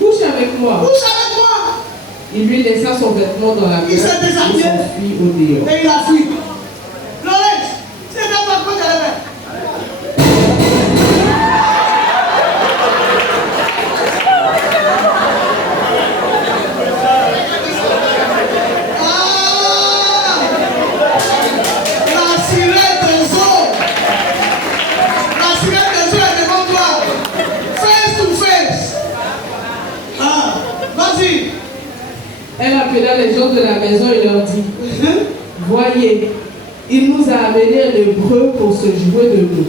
Couche avec moi. Couche avec moi. Il lui laissa son vêtement dans la main Il et s'est déshabillé. s'enfuit au dehors. Et il a fui. Lorenz, c'est pas quoi tu allais faire. La sirène des eaux. La sirène des eaux est devant toi. Face to face. Vas-y. Elle appela les gens de la maison et leur dit, voyez, il nous a amené un hébreu pour se jouer de nous.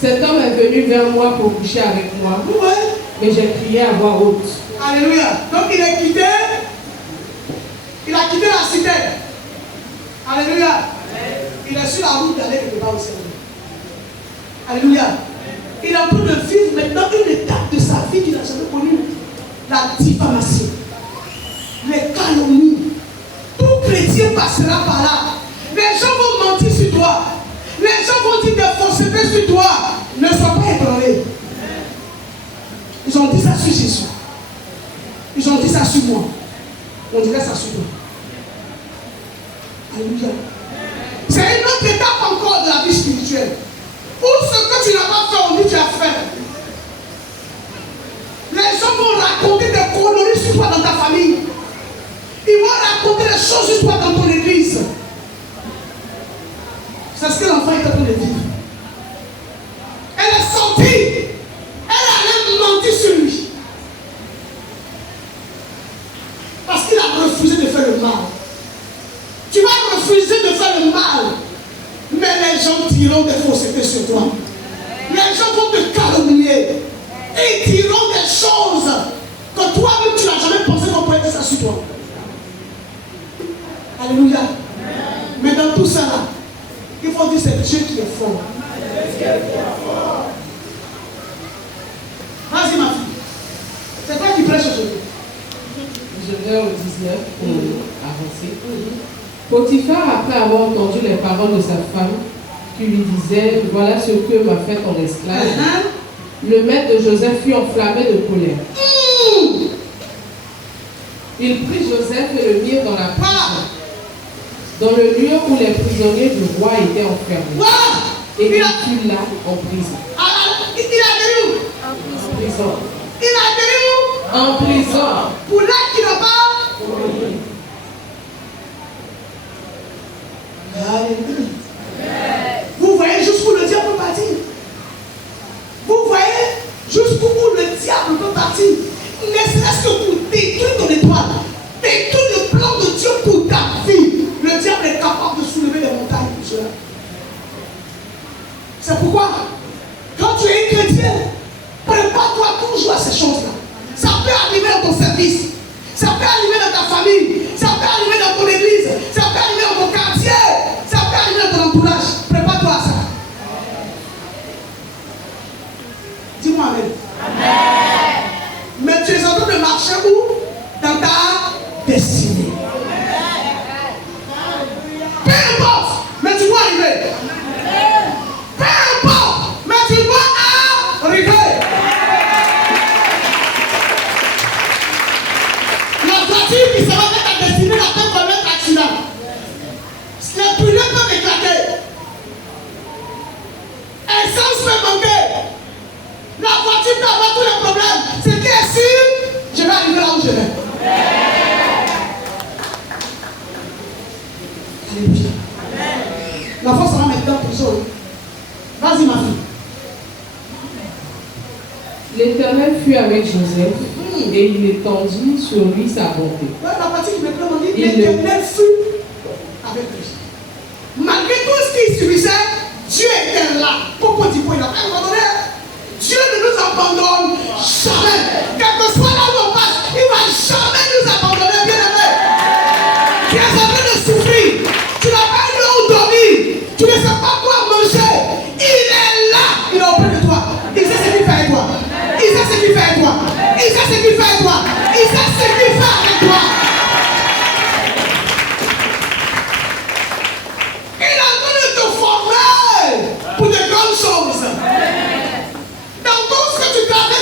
Cet homme est venu vers moi pour coucher avec moi, mais j'ai crié à voix haute. Alléluia. Donc il a quitté la cité. Alléluia. Il est sur la route d'aller quelque part au Seigneur. Alléluia. Il est en train de vivre maintenant une étape de sa vie qu'il n'a jamais connue. La diffamation, les calomnies. Tout chrétien passera par là. Les gens vont mentir sur toi. Les gens vont dire des faussetés sur toi. Ne sois pas ébranlé. Ils ont dit ça sur Jésus. Ils ont dit ça sur moi. On dirait ça sur toi. Alléluia. C'est une autre étape encore de la vie spirituelle. Où ce que tu n'as pas fait, on dit tu as fait. Les gens vont raconter des conneries sur toi dans ta famille. Ils vont raconter des choses sur toi dans ton église. C'est ce que l'enfant est en train de vivre. Elle est sortie. Elle a même menti sur lui. Parce qu'il a refusé de faire le mal. Tu vas refuser de faire le mal. Mais les gens diront des faussetés sur toi. Les gens vont te calomnier. Et diront des choses que toi-même tu n'as jamais pensé qu'on pourrait dire ça sur toi. Alléluia. Mais dans tout ça là, il faut dire c'est Dieu qui est fort. Vas-y ma fille. C'est toi qui prêches aujourd'hui. Je vais au 19 pour avancer. Potiphar, après avoir entendu les paroles de sa femme, qui lui disait, voilà ce que m'a fait ton esclave, le maître de Joseph fut enflammé de colère. Il prit Joseph et le mit dans la prison, dans le lieu où les prisonniers du roi étaient enfermés. Et il fut là en prison. Il a été où? En prison. Il a été où? En prison. Pour l'acte qui n'a pas. Vous voyez jusqu'où le diable peut partir. Vous voyez jusqu'où le diable peut partir. Ne serait-ce que pour détruire ton étoile, détruire le plan de Dieu pour ta vie. Le diable est capable de soulever des montagnes pour cela. C'est pourquoi, quand tu es chrétien, prépare-toi toujours à ces choses-là. Ça peut arriver dans ton service, ça peut arriver dans ta famille, ça peut arriver dans ton église, ça peut arriver dans ton quartier, ça peut arriver dans ton entourage. Prépare-toi à ça. Dis-moi amen. Amen. Mais tu es en train de marcher où? Dans ta destinée. Peu importe, mais tu dois arriver. Peu importe, mais tu dois arriver. La voiture qui s'en va mettre à destinée, la tête va mettre accident. Les pneus peuvent éclater. Essence peut manquer. La voiture peut avoir tous les problèmes. Ce qui est sûr, je vais arriver là où je vais. Alléluia. La force va mettre dans ton sol. Vas-y ma fille. L'Éternel fut avec Joseph et il étendit sur lui sa bonté. La partie qui me plaît, on dit l'Éternel fut avec lui. Malgré tout ce qui subissait, Dieu était là. Pourquoi tu il n'a pas abandonné? Dieu ne nous abandonne jamais. Quel que soit là où on passe, il ne va jamais nous abandonner, bien aimé. Tu es en train de souffrir. Tu n'as pas eu où dormir. Tu ne sais pas quoi manger. Il est là. Il est auprès de toi. Il sait ce qu'il fait avec toi. Il sait ce qu'il fait avec toi. Il sait ce qu'il fait avec toi. Il sait ce qu'il fait avec toi. Il est en train de te former pour de grandes choses. Dans tout ce que tu t'avais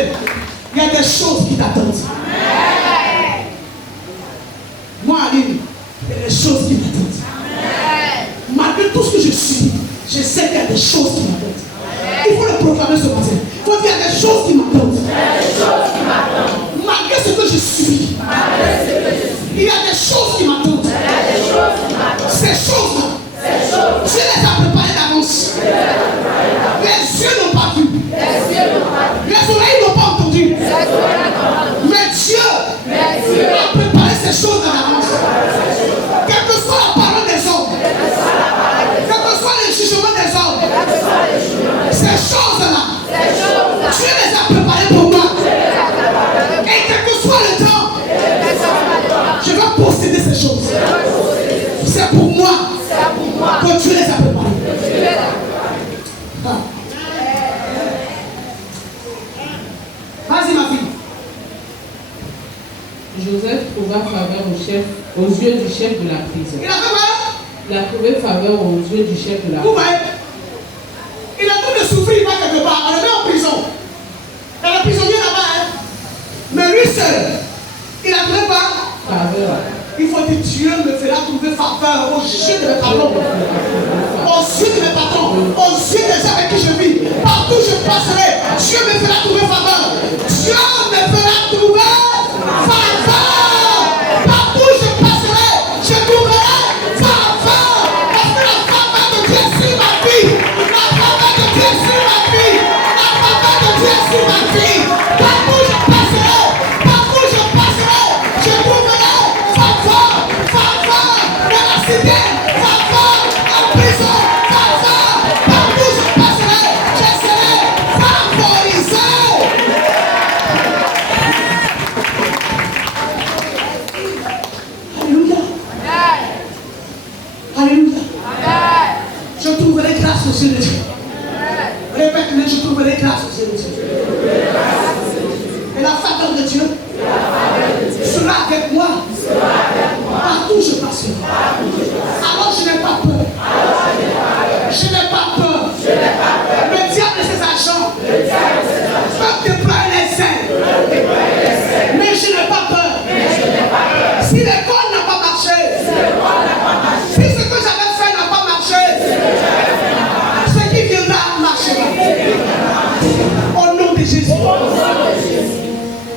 Amen. Il y a des choses qui t'attendent. Moi, Aline, il y a des choses qui m'attendent. Malgré tout ce que je suis, je sais qu'il y a des choses qui m'attendent. Il faut le proclamer ce matin. Il faut dire qu'il y a des choses qui m'attendent. Malgré ce que je suis, il y a des choses qui m'attendent. Ces choses-là, Dieu les a préparées d'avance. Les yeux n'ont pas vu. Les oreilles n'ont pas entendu. Mais Dieu a préparé ces choses d'avance. Quelle que soit la parole des hommes, quel que soit le jugement des hommes, ces choses-là, Dieu les a préparées pour moi. Et quel que soit le temps, je vais posséder ces choses. C'est pour moi que Dieu les a préparées. Ah. Vas-y ma fille. Joseph trouva faveur aux yeux du chef de la prison. Il a fait quoi? Il a trouvé faveur aux yeux du chef de la prison. Vous voyez? Il est en train de souffrir, il va quelque part. On le met en prison. Il y a le prisonnier là-bas. Hein? Mais lui seul, il a trouvé quoi? Faveur. Il faut que Dieu me fera trouver faveur aux yeux de mes patrons, aux yeux de mes patrons, aux yeux des gens avec qui je vis. Partout où je passerai, Dieu me fera trouver faveur. Dieu me fera trouver faveur. Partout où je passerai, je trouverai faveur. Parce que la faveur de Dieu sur ma vie, la faveur de Dieu sur ma vie, la faveur de Dieu sur ma vie. Partout où je passerai, partout où je passerai, je trouverai faveur dans la cité, faveur en prison, faveur partout où je passerai, je serai favorisé. Alléluia. Alléluia. Je trouverai grâce aux yeux de Dieu. Répète-le, je trouverai grâce aux yeux de Dieu. Et la faveur de Dieu sera avec moi. Partout où je passerai. Alors je n'ai pas peur. Je n'ai pas peur. Le diable et ses agents peuvent déployer les ailes. Mais je n'ai pas peur. Si l'école n'a pas marché, si ce que j'avais fait n'a pas marché, ce qui viendra marchera. Au nom de Jésus.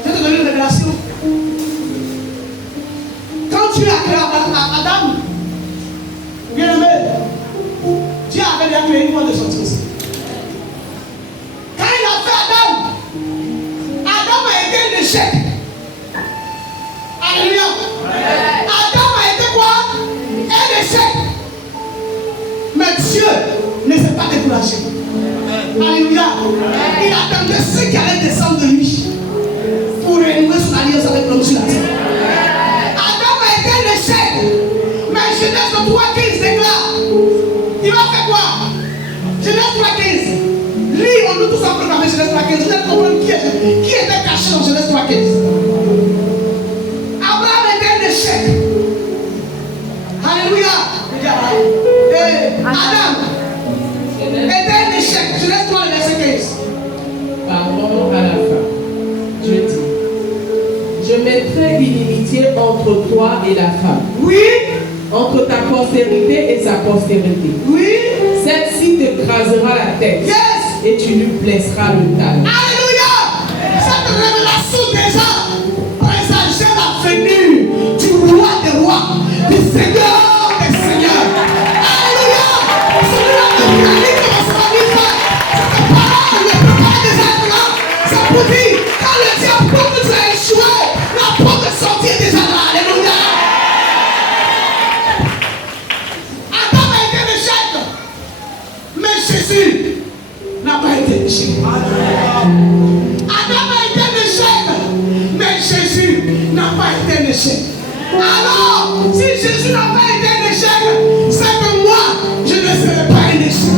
Je vais te donner une révélation. Quand Dieu a créé Adam, bien aimé, Dieu avait déjà créé une voie de sortie. Quand il a fait Adam, Adam a été un échec. Alléluia. Adam a été quoi? Un échec. Mais Dieu ne s'est pas découragé. Alléluia. Il attendait ceux qui allaient descendre de lui pour renouer son alliance avec l'homme sur la terre. Adam a été un échec. Mais Genèse 3:15 déclare. Il va faire quoi? Genèse 3:15. Lui, on nous tous en proclamé Genèse 3:15. Vous allez comprendre qui était caché dans Genèse 3:15. Abraham était un échec. Alléluia. Adam était un échec. Genèse 3, verset 15. Parlons à la fin. Dieu dit: je mettrai l'inimitié entre toi et la femme. Oui. Entre ta postérité et sa postérité. Oui. Celle-ci t'écrasera la tête. Yes. Et tu lui blesseras le talon. Alléluia. Cette révélation déjà présageait la venue du roi des rois, du Seigneur des seigneurs. Alléluia. Celui-là de la vie commence à vivre. Cette parole ne peut pas déjà être là. C'est pour dire, quand le diable peut que tu as échoué, la porte de sortie est déjà là. Alléluia. Adam a été un échec. Mais Jésus n'a pas été un échec. Adam a été un échec. Mais Jésus n'a pas été un échec. Alors, si Jésus n'a pas été un échec, c'est que moi, je ne serai pas un échec.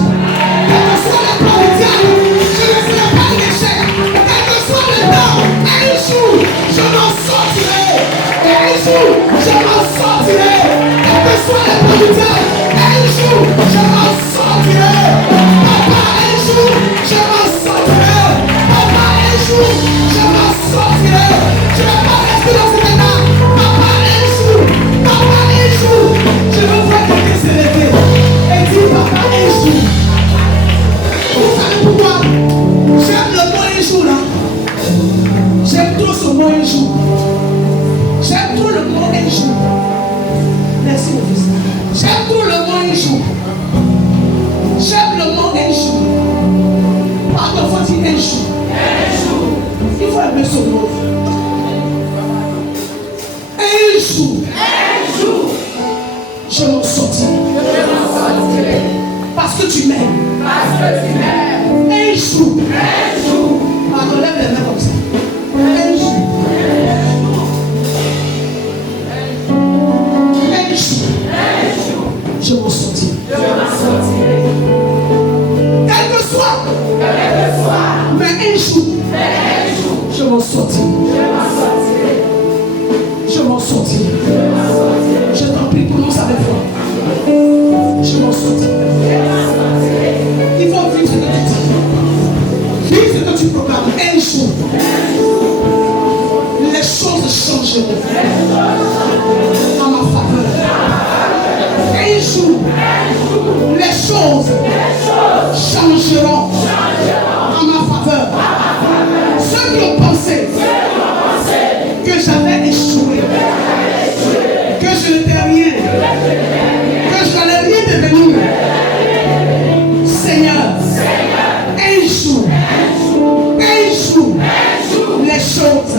Quel que soit le plan du diable, je ne serai pas un échec. Quel que soit le temps, un jour, je m'en sortirai. Un jour, je m'en sortirai. Quel que soit le plan du diable, un jour, je m'en sortirai. Papa, un jour, je m'en sortirai. Papa, un jour, jour, je m'en sortirai. Je ne vais pas rester dans cet état. Papa, un jour, je veux voir quelqu'un se lever et dire, papa, un jour. Vous savez pourquoi? J'aime le mot un jour là. J'aime trop ce mot un jour. J'aime trop le mot un jour. Merci mon fils. J'aime trop le mot un jour. J'aime le mot un jour. Pardon, faut dire un jour. Il faut aimer ce mot. Un jour. Je m'en sortirai. Parce que tu m'aimes. Un jour. Pardon, lève les mains comme ça. Un jour. Je m'en sortirai. Quel que soit. Mais un jour. Je m'en sortirai. Je m'en sortirai. Je t'en prie, prononce avec moi. Je m'en sortirai. Il faut vivre ce que tu dis. Vivre ce que tu proclames. Un jour. Les choses changeront en ma faveur. Un jour, les choses changeront en ma faveur. Ceux qui ont pensé que j'avais échoué, que je n'étais rien, que je n'allais rien devenir, Seigneur, un jour, les choses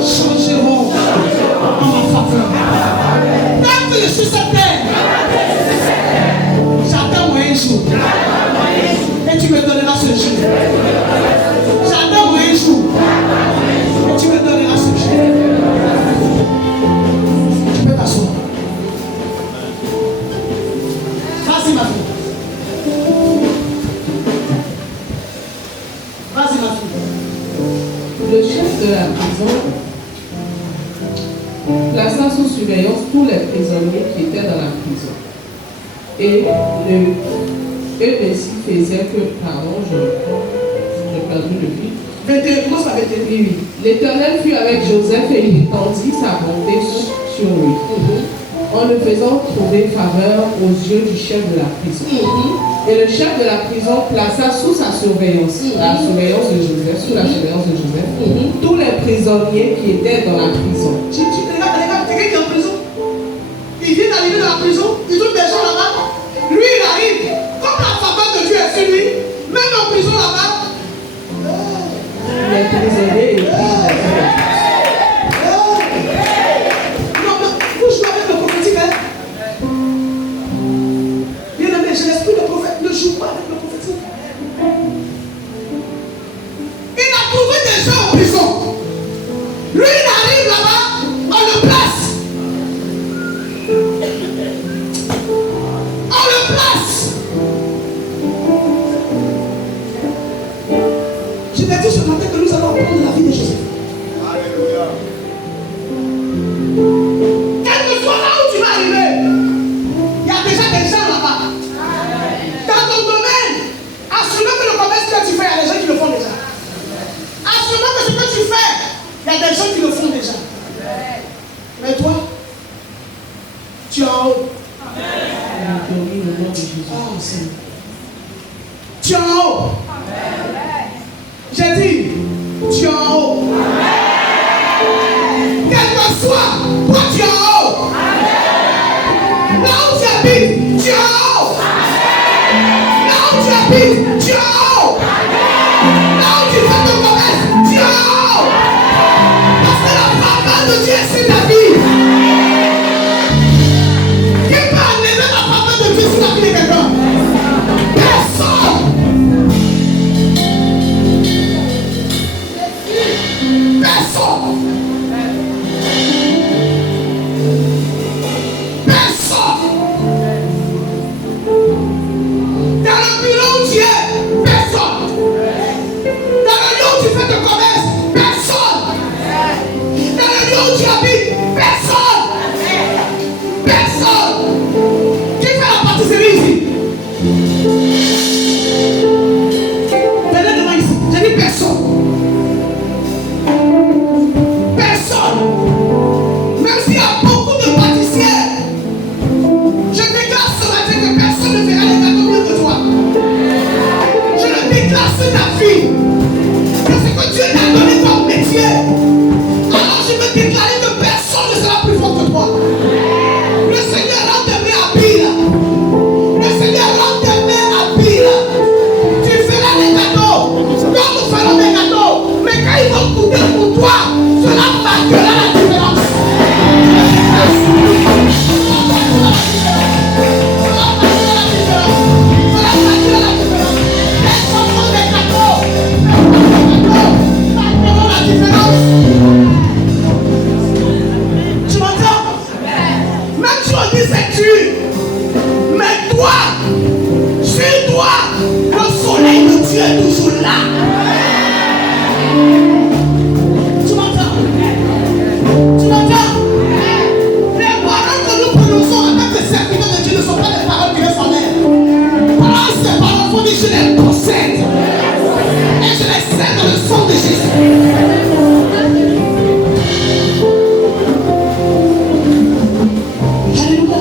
changeront en ma faveur. Tant que je suis sur terre, j'attends moi un jour. Et tu me donneras ce jour. J'attends moi un jour. Et tu me donneras ce jour. Tu peux t'asseoir. Vas-y ma fille. Vas-y ma fille. Le chef de la prison plaça sous surveillance tous les prisonniers qui étaient dans la prison. Et ainsi faisait que, pardon, j'ai perdu le fil. 21, commence par 21. Oui. L'Éternel fut avec Joseph et il étendit sa bonté sur lui, en le faisant trouver faveur aux yeux du chef de la prison. Et le chef de la prison plaça sous sa surveillance, la surveillance de Joseph, sous la surveillance de Joseph, tous les prisonniers qui étaient dans la prison. Regarde, quelqu'un qui est en prison. Il vient d'arriver dans la prison, il trouve des gens là-bas. Lui, il arrive. Comme la faveur de Dieu est sur lui, même en prison là-bas. Les prisonniers et Non, mais vous jouez avec le prophétique, hein? Bien aimé, j'ai l'esprit de prophète, ne joue pas avec le prophétique. Il a trouvé des gens en prison. Lui, il arrive là-bas, on le place. On le place. Je t'ai dit ce matin que nous allons apprendre la vie de Joseph. Alléluia. Quel que soit là où tu vas arriver, il y a déjà des gens là-bas. Dans ton domaine, assure que le commerce que tu fais, il y a des gens qui le font déjà. Assure que ce que tu fais, il y a des gens qui le font déjà. Mais toi, tu es en haut. domine le nom de Jésus. Oh Seigneur. Tu es en haut. J'ai dit, tu es en haut. Quel que soit, toi tu es en haut. Là où tu habites, tu es en haut. Là où tu habites, tu es en haut. Là où tu fais ton commerce, tu es en haut. Parce que la faveur de Dieu est sur ta vie. Qui peut enlever la faveur de Dieu sur la vie de quelqu'un? Personne. Personne. Personne. Dans le bureau où tu es, Mais quand ils vont goûter pour toi, cela marquera la différence. Tu m'entends? Même si on dit c'est tu, mais toi, sur toi, le soleil de Dieu est toujours là. Tu m'entends? Tu m'entends? Les paroles que nous prononçons en tant que serviteurs de Dieu ne sont pas des paroles qui restent en l'air. Parce que ces paroles font dire je les possède. Et je les sers dans le sang de Jésus. Alléluia.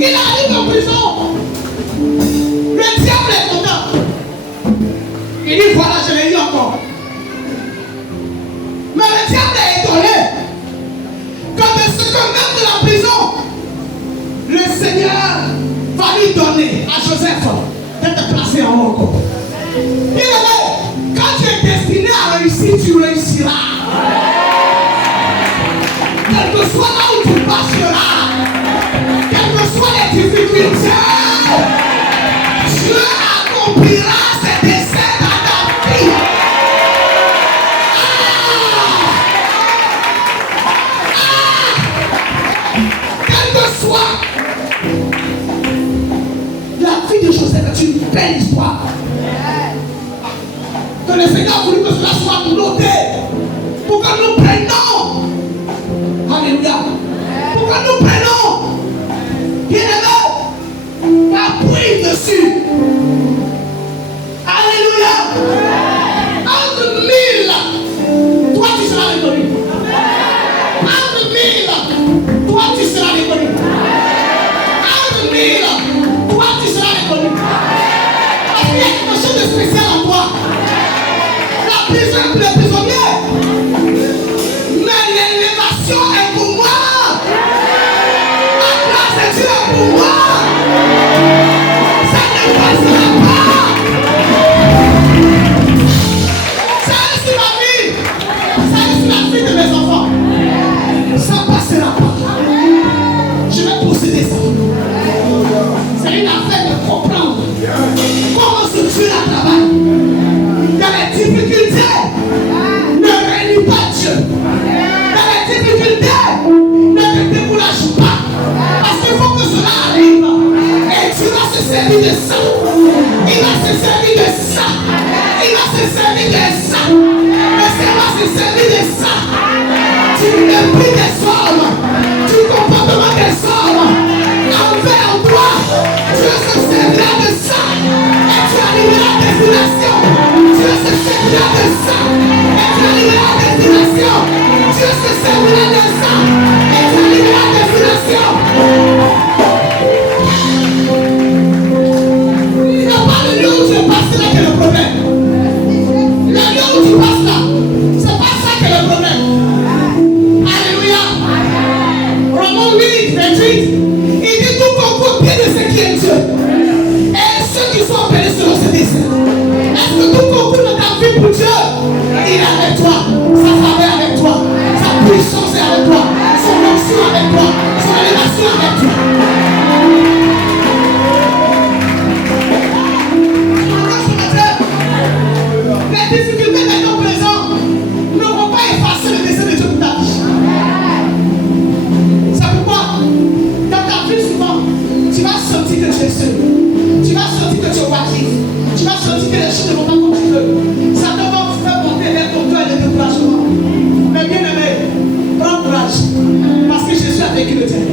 Il arrive en prison. Le diable est content. Il dit voilà, je l'ai eu encore. Mais le diable est étonné. Comme de ce que même de la prison, le Seigneur va lui donner à Joseph d'être placé en haut encore. Il est là. Quand tu es destiné à réussir, tu réussiras. Quel que soit là où tu passeras, quelles que soient les difficultés, Dieu accomplira ses desseins dans ta vie. Quelle que soit la vie de Joseph est une belle histoire. Que le Seigneur a voulu que cela soit noté pour que nous prenions. Alléluia. Pour que nous prenions. Bien-aimé, appuie dessus. Alléluia. Entre 1000, toi tu seras reconnu. Entre 1000, toi tu seras reconnu. Entre 1000, toi tu seras reconnu. Parce qu'il y a quelque chose de spécial en toi. La prison est pour les prisonniers. Mais l'élévation est pour moi. La grâce de Dieu est pour moi. Ça ne passera pas. Ça reste sur ma vie. Ça reste sur la vie de mes enfants. Ça ne passera pas. Je vais posséder ça. C'est une affaire de comprendre comment structurer un travail. Dans les difficultés, ne réunis pas Dieu. Dans les difficultés, ne te décourage pas. Parce qu'il faut que cela arrive. Et tu vas se servir de ça. Il va se servir de ça. Il va se servir de ça. Le Seigneur va se servir de ça. Tu mépris des hommes. Tu comportement des hommes. Envers toi, Dieu se servira de ça. Et tu arriveras à destination. Dieu se servira de ça. Et tu arriveras à destination. Dieu se servira de ça. Et tu arriveras à destination. Il n'y a pas le lieu où tu passes là qui est le problème. Le lieu où tu passes là, c'est pas ça qui est le problème. Alléluia. Romains 8, 28. Il dit tout concourt bien de ce qui est Dieu. Et ceux qui sont appelés selon ses desseins. Est-ce que tout concourt de ta vie pour Dieu, il est avec toi, sa faveur est avec toi, sa puissance est avec toi, son onction avec toi, son élévation avec toi. Les difficultés de ton présent ne vont pas effacer le dessein de Dieu pour ta vie. C'est pourquoi, dans ta vie souvent, tu vas sentir que tu es seul. Tu vas sentir que tu es oisif. Tu vas sentir que les choses ne vont pas comme tu veux. Ça te va vous faire monter vers ton cœur et le découragement. Mais bien aimé, prends courage. Parce que Jésus a vécu le tien.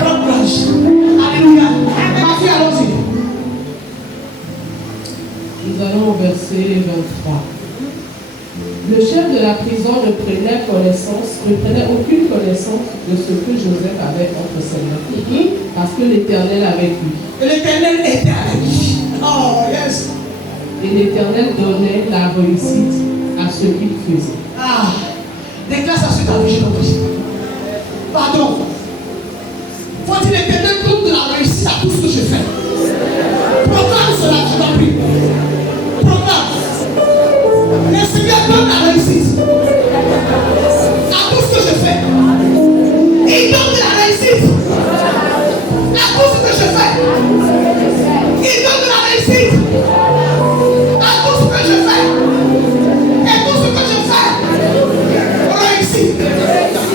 Prends courage. Alléluia. Ma fille, allons-y. Nous allons au verset 23. Le chef de la prison ne prenait aucune connaissance de ce que Joseph avait entre ses mains, parce que l'Éternel avec lui. L'Éternel était avec lui. Oh, yes. Et l'Éternel donnait la réussite à ce qu'il faisait. Ah, déclare ça sur ta vie, j'ai compris. Pardon. Faut-il l'Éternel donne de la réussite à tout ce que je fais. Proclame cela, je t'en prie. Proclame. Les Seigneur donne la réussite à tout ce que je fais. Il donne la réussite à tout ce que je fais. Il donne la réussite à tout ce que je fais. Et tout ce que je fais, réussite.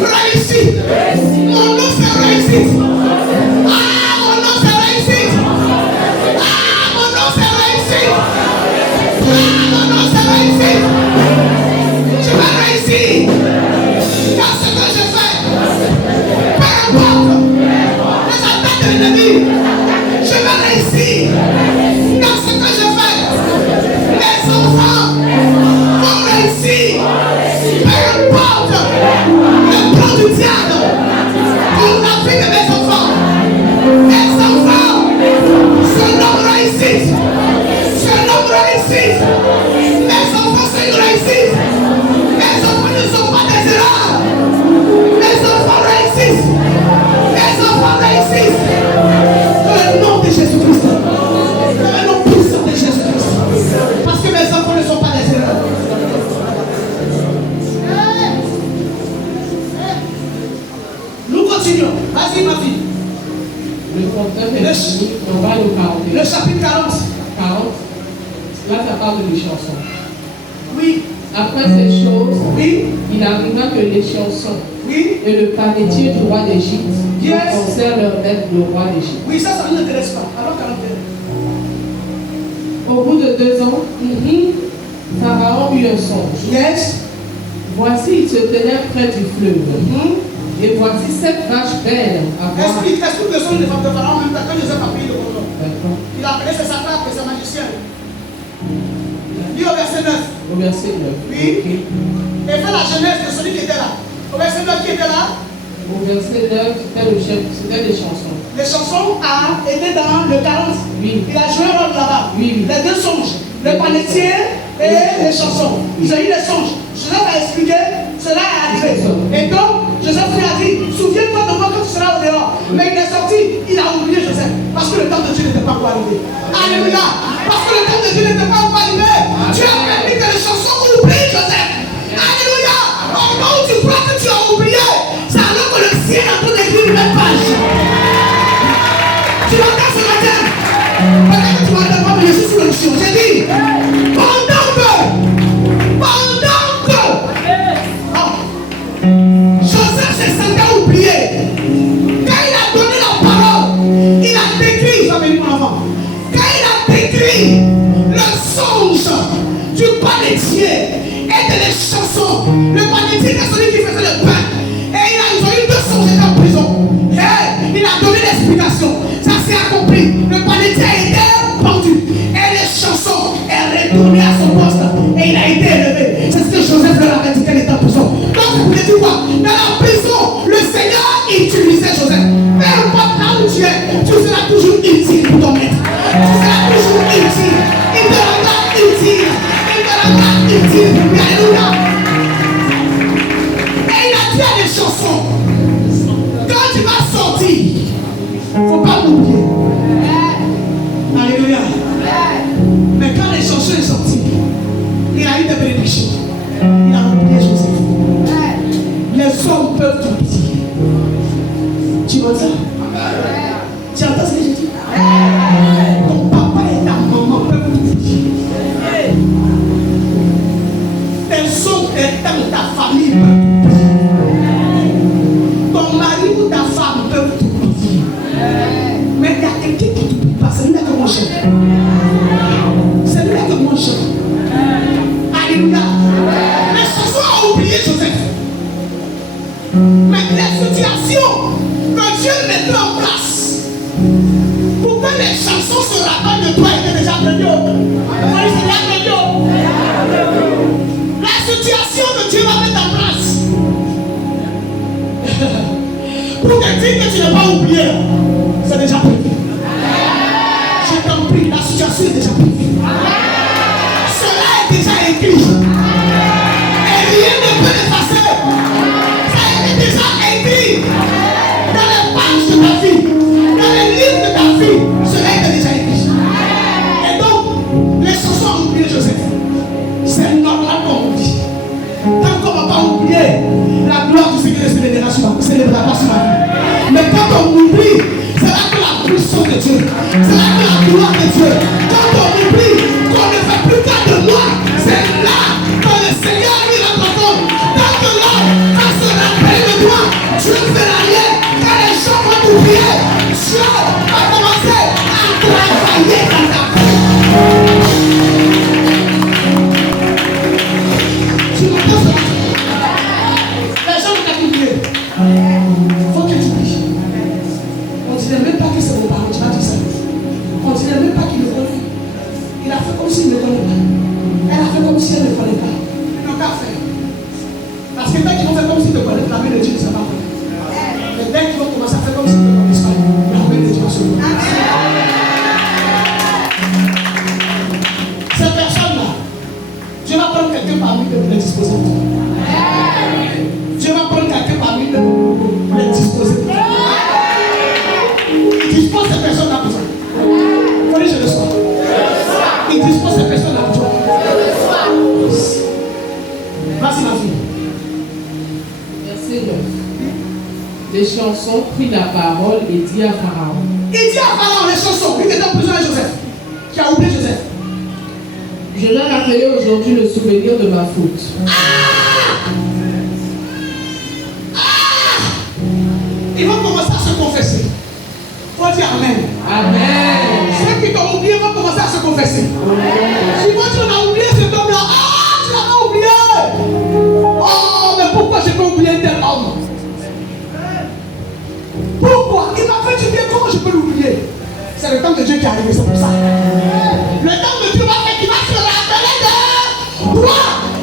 Réussite. Mon nom c'est réussite. Ah, mon nom c'est réussite. Ah, mon nom c'est réussite. Ah, mon nom c'est réussite. Je vais réussir dans ce que je fais. Peu importe les attaques de l'ennemi, je vais réussir dans ce que je fais. Les enfants vont réussir. Peu importe le plan du diable pour la vie de mes enfants. Mes enfants se nomment réussite. Se nomment réussite. Mes enfants c'est une réussite. Mes enfants ne sont pas des erreurs. Mes enfants réussissent. Mes enfants réussissent. Dans le nom de Jésus-Christ. Dans le nom puissant de Jésus-Christ. Parce que mes enfants ne sont pas des erreurs. Nous continuons. Vas-y ma fille. Le compteur est fini. On va au 40. Le chapitre 40. 40. Là, ça parle de les chansons. Oui. Après ces choses, Oui. il arriva que les chansons Oui. et le panetier du roi d'Égypte Yes. rencontrèrent leur maître, le roi d'Égypte. Oui, ça ne nous intéresse pas. Alors 41. Au bout de 2 ans, Pharaon eut un songe. Yes. Voici, il se tenait près du fleuve. Et voici 7 vaches belles à voir. Explique le son des femmes de Pharaon, même quand Joseph a payé le contrôle. D'accord. Il appelait ses satrapes et ses magiciens. Lis au verset 9. Au verset 9. Oui. Ok. Et fais la jeunesse de celui qui était là. Au verset 9, qui était là? Au verset 9, c'était le chef, c'était des chansons. Les chansons étaient dans le 40. Oui. Il a joué un rôle là-bas. Oui. Les 2 songes. Le panetier et les chansons. Ils ont eu les songes. Joseph a expliqué, cela est arrivé. Et donc, Joseph lui a dit, souviens-toi de moi quand tu seras au dehors. Mais il est sorti, il a oublié Joseph. Parce que le temps de Dieu n'était pas encore arrivé. Alléluia. Parce que le temps de Dieu n'était pas encore arrivé. Dieu a permis que les chansons oublient Joseph. Alléluia. Au moment où tu crois que tu as oublié, c'est alors que le ciel est en train d'écrire une même page. Tu l'entends ce matin? Peut-être que tu vas devoir me laisser sous l'onction. J'ai dit, pendant que Joseph s'est senti oublié. Quand il a donné la parole, il a décrit, ça veut mon enfant. Quand il a décrit le songe du panetier et de les chansons, le panetier c'est celui qui faisait le pain. Et ils ont eu 2 songes en prison. Et il a donné l'explication. Ça s'est accompli. Le panetier a été pendu. Et les chansons est retourné à son poste. Et il a été élevé. C'est ce que Joseph leur avait dit qu'elle était en prison. Donc, vous voulez dire quoi? Dans la prison, le Seigneur utilisait Joseph. Peu importe là où tu es, tu seras toujours utile pour ton maître. Tu seras toujours utile. Il te rendra utile. Il te rendra utile. Alléluia. Et il a dit à des chansons, quand tu vas sortir, il ne faut pas l'oublier. Alléluia. Mais quand les chansons sont sorties, il a eu des bénédictions. Il a oublié Joseph. Les hommes peuvent t'oublier. Tu vois ça? Tu entends ce que je dis? Ton papa et ta maman peuvent t'oublier. Tes hommes et ta famille peuvent t'oublier. Ton mari ou ta femme peuvent t'oublier. Mais il y a quelqu'un qui ne t'oublie pas. C'est lui-là que moi j'aime. C'est lui-là que moi j'aime. Alléluia. Les chansons ont oublié Joseph. Mais les situations que Dieu mettait en place pour que les chansons se rappellent de toi étaient déjà prévues. La situation que Dieu va mettre en place pour te dire que tu n'es pas oublié, c'est déjà prévu. Je t'en prie, la situation est déjà prévue. Cela est déjà écrit. Et rien ne peut l'effacer. Ça a été déjà écrit dans les pages de ta vie, dans les livres de ta vie. Cela est déjà écrit. Et donc, les chansons ont oublié Joseph. C'est normal qu'on la gloire du Seigneur s'élèvera pas sur ma vie. Mais quand on oublie, c'est là que la puissance de Dieu, c'est là que la gloire de Dieu, quand on oublie qu'on ne fait plus qu'à de moi, c'est là que le Seigneur lui notre compte. Tant que l'homme va se rappeler de toi, Dieu fait rien. Quand les gens vont t'oublier, Dieu va commencer à travailler dans ta vie. Tu m'entends ça? Les gens vont t'oublier. Il faut que tu pries. On ne dirait même pas que c'est mon parent, tu m'as dit ça. On ne dirait même pas qu'il le connaît. Il a fait comme s'il ne le connaît pas. Elle a fait comme si elle ne le connaît pas. Ils n'ont qu'à faire. Parce que dès qu'ils vont faire comme s'ils te connaissent, la main de Dieu ne sera pas connaître. Mais dès qu'ils vont commencer à faire comme s'ils ne te connaissent pas, la main de Dieu va se connaître. Ces personnes-là, Dieu va prendre quelqu'un parmi eux pour les disposer de toi. Dieu va prendre quelqu'un parmi eux pour les disposer de toi. Il dispose ces personnes-là pour toi. Faut dire je le sois. Il dispose ces personnes-là pour toi. Vas-y ma fille. Verset 9. Les chansons prit la parole et dit à Pharaon. Il dit à Pharaon les chansons. Il était en prison avec Joseph. Qui a oublié Joseph. Je leur rappelais aujourd'hui le souvenir de ma faute. Ils vont commencer à se confesser. Faut dire Amen. Amen. Ceux qui t'ont oublié vont commencer à se confesser. Si moi tu as oublié cet homme-là, tu l'as oublié. Oh, mais pourquoi j'ai pas oublié tel homme? Pourquoi? Il m'a fait du bien, comment je peux l'oublier? C'est le temps de Dieu qui est arrivé, c'est pour ça. Le temps de Dieu va faire qu'il va se rappeler de toi.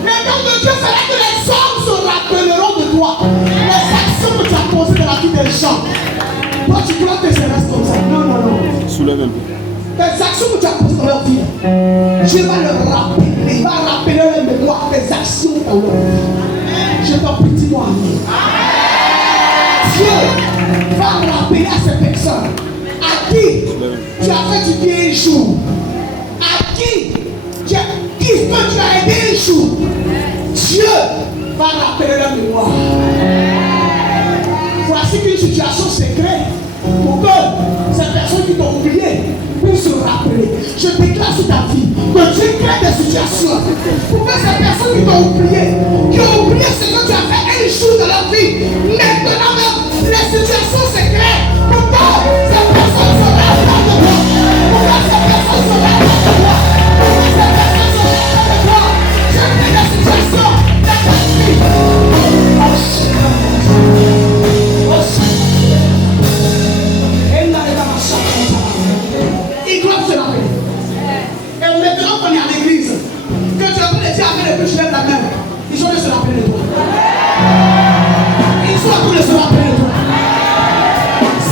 Le temps de Dieu fera que les hommes se rappelleront de toi. Les actions que tu as posées dans la vie des gens. Toi, tu crois que c'est reste comme ça. Non, non, non. Soulève un peu. Les actions que tu as posées dans leur vie, Dieu va le rappeler. Il va rappeler leur mémoire des actions dans leur vie. Je t'en prie, dis-moi. Dieu va rappeler à ces personnes à qui tu as fait du bien un jour, à qui tu as aidé un jour. Dieu va rappeler leur mémoire. Voici qu'une situation secrète pour que ces personnes qui t'ont oublié puissent se rappeler. Je déclare sur ta vie que Dieu crée des situations pour que ces personnes qui t'ont oublié, qui ont oublié ce que tu as fait un jour dans leur vie, maintenant même, les situations secrètes pour que ces personnes se rappellent de toi, pour que ces personnes se rappellent de toi, pour que ces personnes se rappellent de toi. Je crée des situations dans ta vie. Ils doivent se rappeler. Et maintenant qu'on est à l'église, que tu as pu les dire avec les plus lève la main, ils ont de se rappeler de toi. Ils sont tous de se rappeler de toi.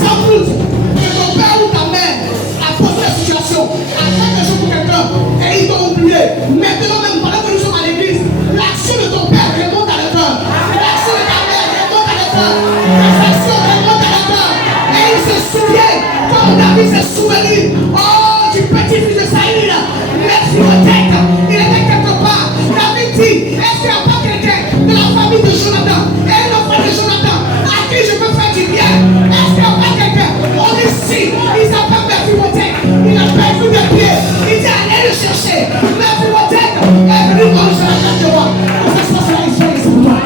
Sans doute que ton père ou ta mère a posé la situation, a fait quelque chose pour quelqu'un et ils t'ont oublié. Maintenant même, pendant que nous sommes à l'église, l'action de ton père remonte à le cœur. L'action de ta mère remonte à le cœur. Les actions remontent à le cœur. Et il se souvient, comme David s'est souvenu, oh, du petit-fils de Saïd, Mephibosheth, il était quelque part. David dit, est-ce qu'il n'y a pas quelqu'un de la famille de Jonathan et un enfant de Jonathan à qui je peux faire du bien? Est-ce qu'il n'y a pas quelqu'un? On est ici, il s'appelle Mephibosheth, il a perdu des pieds, il dit allez le chercher. Mephibosheth est venu manger la tête de moi. Ça se passe là, Israël, c'est pour toi.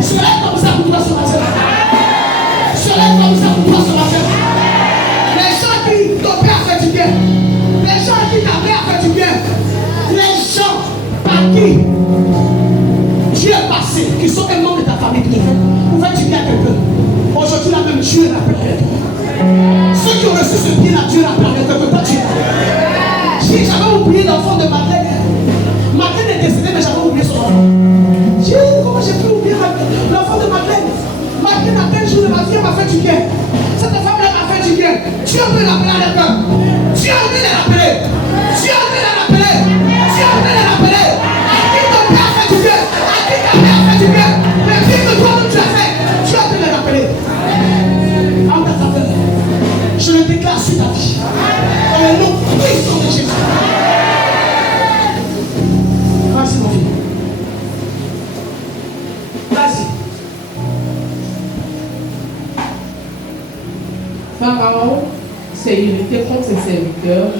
Je lève comme ça pour toi ce matin. Je lève comme ça pour toi ce matin. Les gens qui ton père a fait du bien, les gens qui ta mère a fait du bien, les gens à qui Dieu est passé, qui sont un membre de ta famille, pour faire du bien à quelqu'un. Aujourd'hui, là même, Dieu rappelle toi. Ceux qui ont reçu ce bien-là, Dieu rappelle toi. Toi, Dieu. Si j'avais oublié l'enfant de Madeleine, Madeleine est décédée, mais j'avais oublié son enfant. Dieu, comment j'ai pu oublier l'enfant de Madeleine? Madeleine, à tel jour de ma vie, elle m'a fait du bien. Cette femme-là m'a fait du bien. Dieu peut l'appeler à l'époque. Dieu peut l'appeler. Dieu peut l'appeler. Dieu peut l'appeler. À qui ton père a fait du bien? À qui ta mère a fait du bien? Mais vie que toi-même tu as fait, Dieu peut l'appeler. Je le déclare sur ta vie. Dans le nom puissant de Jésus. Vas-y, mon fils. s'est irrité contre ses serviteurs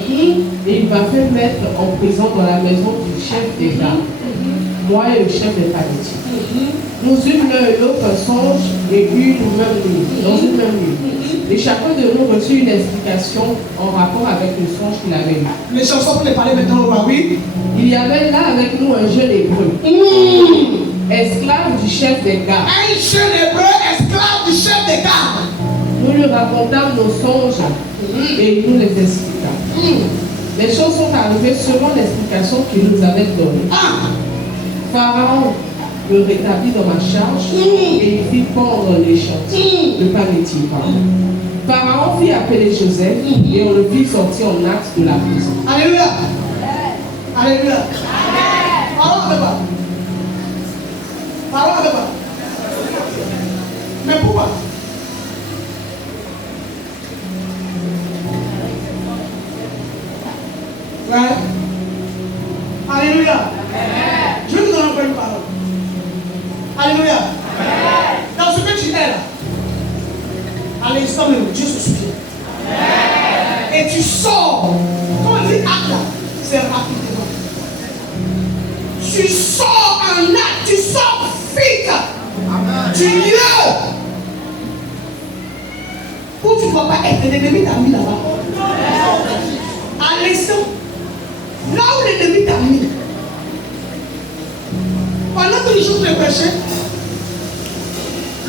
et il m'a fait mettre en prison dans la maison du chef des gardes, moi et le chef des panétiques. Nous eûmes l'un et l'autre un songe et une même nuit, dans une même nuit. Et chacun de nous reçut une explication en rapport avec le songe qu'il avait eu. Les chansons pour les parler maintenant au roi, oui. Il y avait là avec nous un jeune hébreu, esclave du chef des gardes. Un jeune hébreu, esclave du chef des gardes. Nous lui racontâmes nos songes et il nous les expliqua. Les choses sont arrivées selon l'explication qu'il nous avait donnée. Pharaon le rétablit dans ma charge et il fit pendre les champs. Le panétique, pardon. Pharaon fit appeler Joseph et on le fit sortir en acte de la prison. Alléluia. Alléluia. Parlons avec moi. Parlons avec moi. Mais pourquoi? Ouais. Alléluia. Je vais vous donner encore une parole. Alléluia. Dans ce que tu es là, à l'instant même, Dieu se souvient. Et tu sors. Quand on dit acte là, c'est rapidement. Tu sors un acte, tu sors vite du lieu où tu ne dois pas être. L'ennemi t'a mis là-bas. À l'instant, là où l'ennemi t'a mis, pendant que les choses le prêchaient,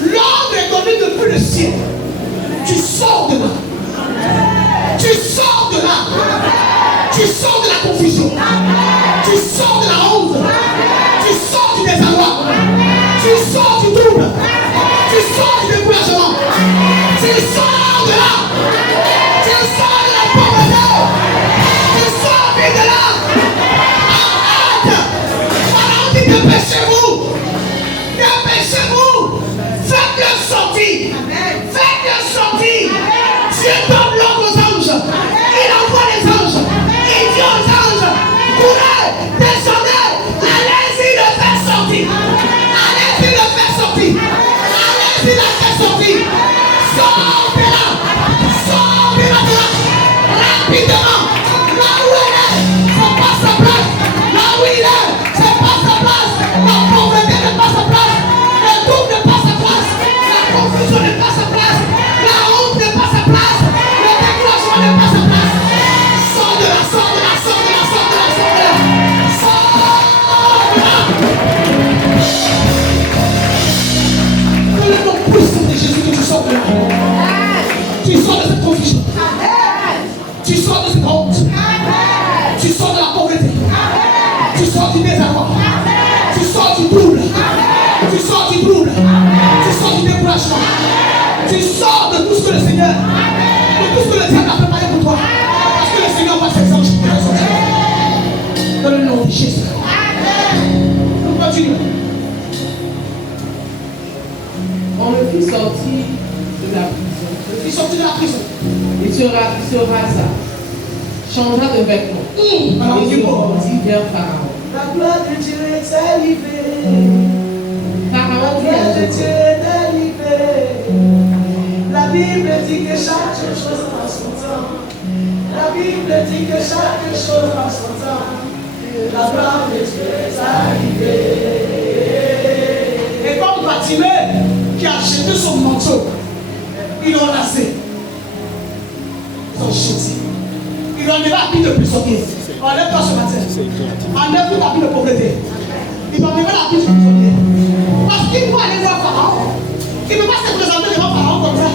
l'ordre est donné depuis le ciel. Tu sors de là. Tu sors de là. Tu sors de la confusion. Tu sors de la honte. Tu sors du désarroi. Tu sors du trouble. Tu sors du découragement. Tu sors de là. Tu sors de la pauvreté. Tu sors de là. Arrête. Pendant que dépêchez-vous. Dépêchez-vous. Faites-le sortir. Faites-le sortir. Dieu donne l'ordre aux anges. Il envoie les anges. Il dit aux anges, courez, descendez, allez-y le faire sortir. Allez-y le faire sortir. Allez-y le faire sortir. Sortez-la. Sortez-la de là. Rapidement. Là où elle est, c'est pas sa place. Là où il est, c'est pas sa place. La pauvreté n'est pas sa place. Le trouble n'est pas sa place. La confusion n'est pas sa place. La honte n'est pas sa place. Le découragement n'est pas sa place. Sors de là, sors de là, sors de là, sors de là, sors de là. Sors de là. Dans le nom puissant de Jésus que tu sors de là. Tu sors de cette confusion. Tu sors de cette honte. Tu sors de la pauvreté. Tu sors du désarroi. Tu sors du trouble. Tu sors du trouble. Tu sors du découragement. Tu sors de tout ce que le Seigneur, de tout ce que le diable a préparé pour toi. Parce que le Seigneur va ses anges pour te sortir. Dans le nom de Jésus. Nous continuons. On le fit sortir de la prison. Il sortit de la prison. Il se rasa, changea de vêtements et se rendit vers Pharaon. La gloire de Dieu est livrée. Pharaon dit à Joseph, la Bible dit que chaque chose a son temps. La Bible dit que chaque chose a son temps. La gloire de Dieu est arrivée. Et comme Bartimée qui a jeté son manteau, ils l'ont lassé. Ils ont jeté. Ils l'ont enlevé la vie de prisonnier. Enlève-toi ce matin. Enlève-toi la vie de pauvreté. Ils ont enlevé la vie de prisonnier. Parce qu'il faut aller voir Pharaon. Il ne peut pas se présenter devant Pharaon comme ça.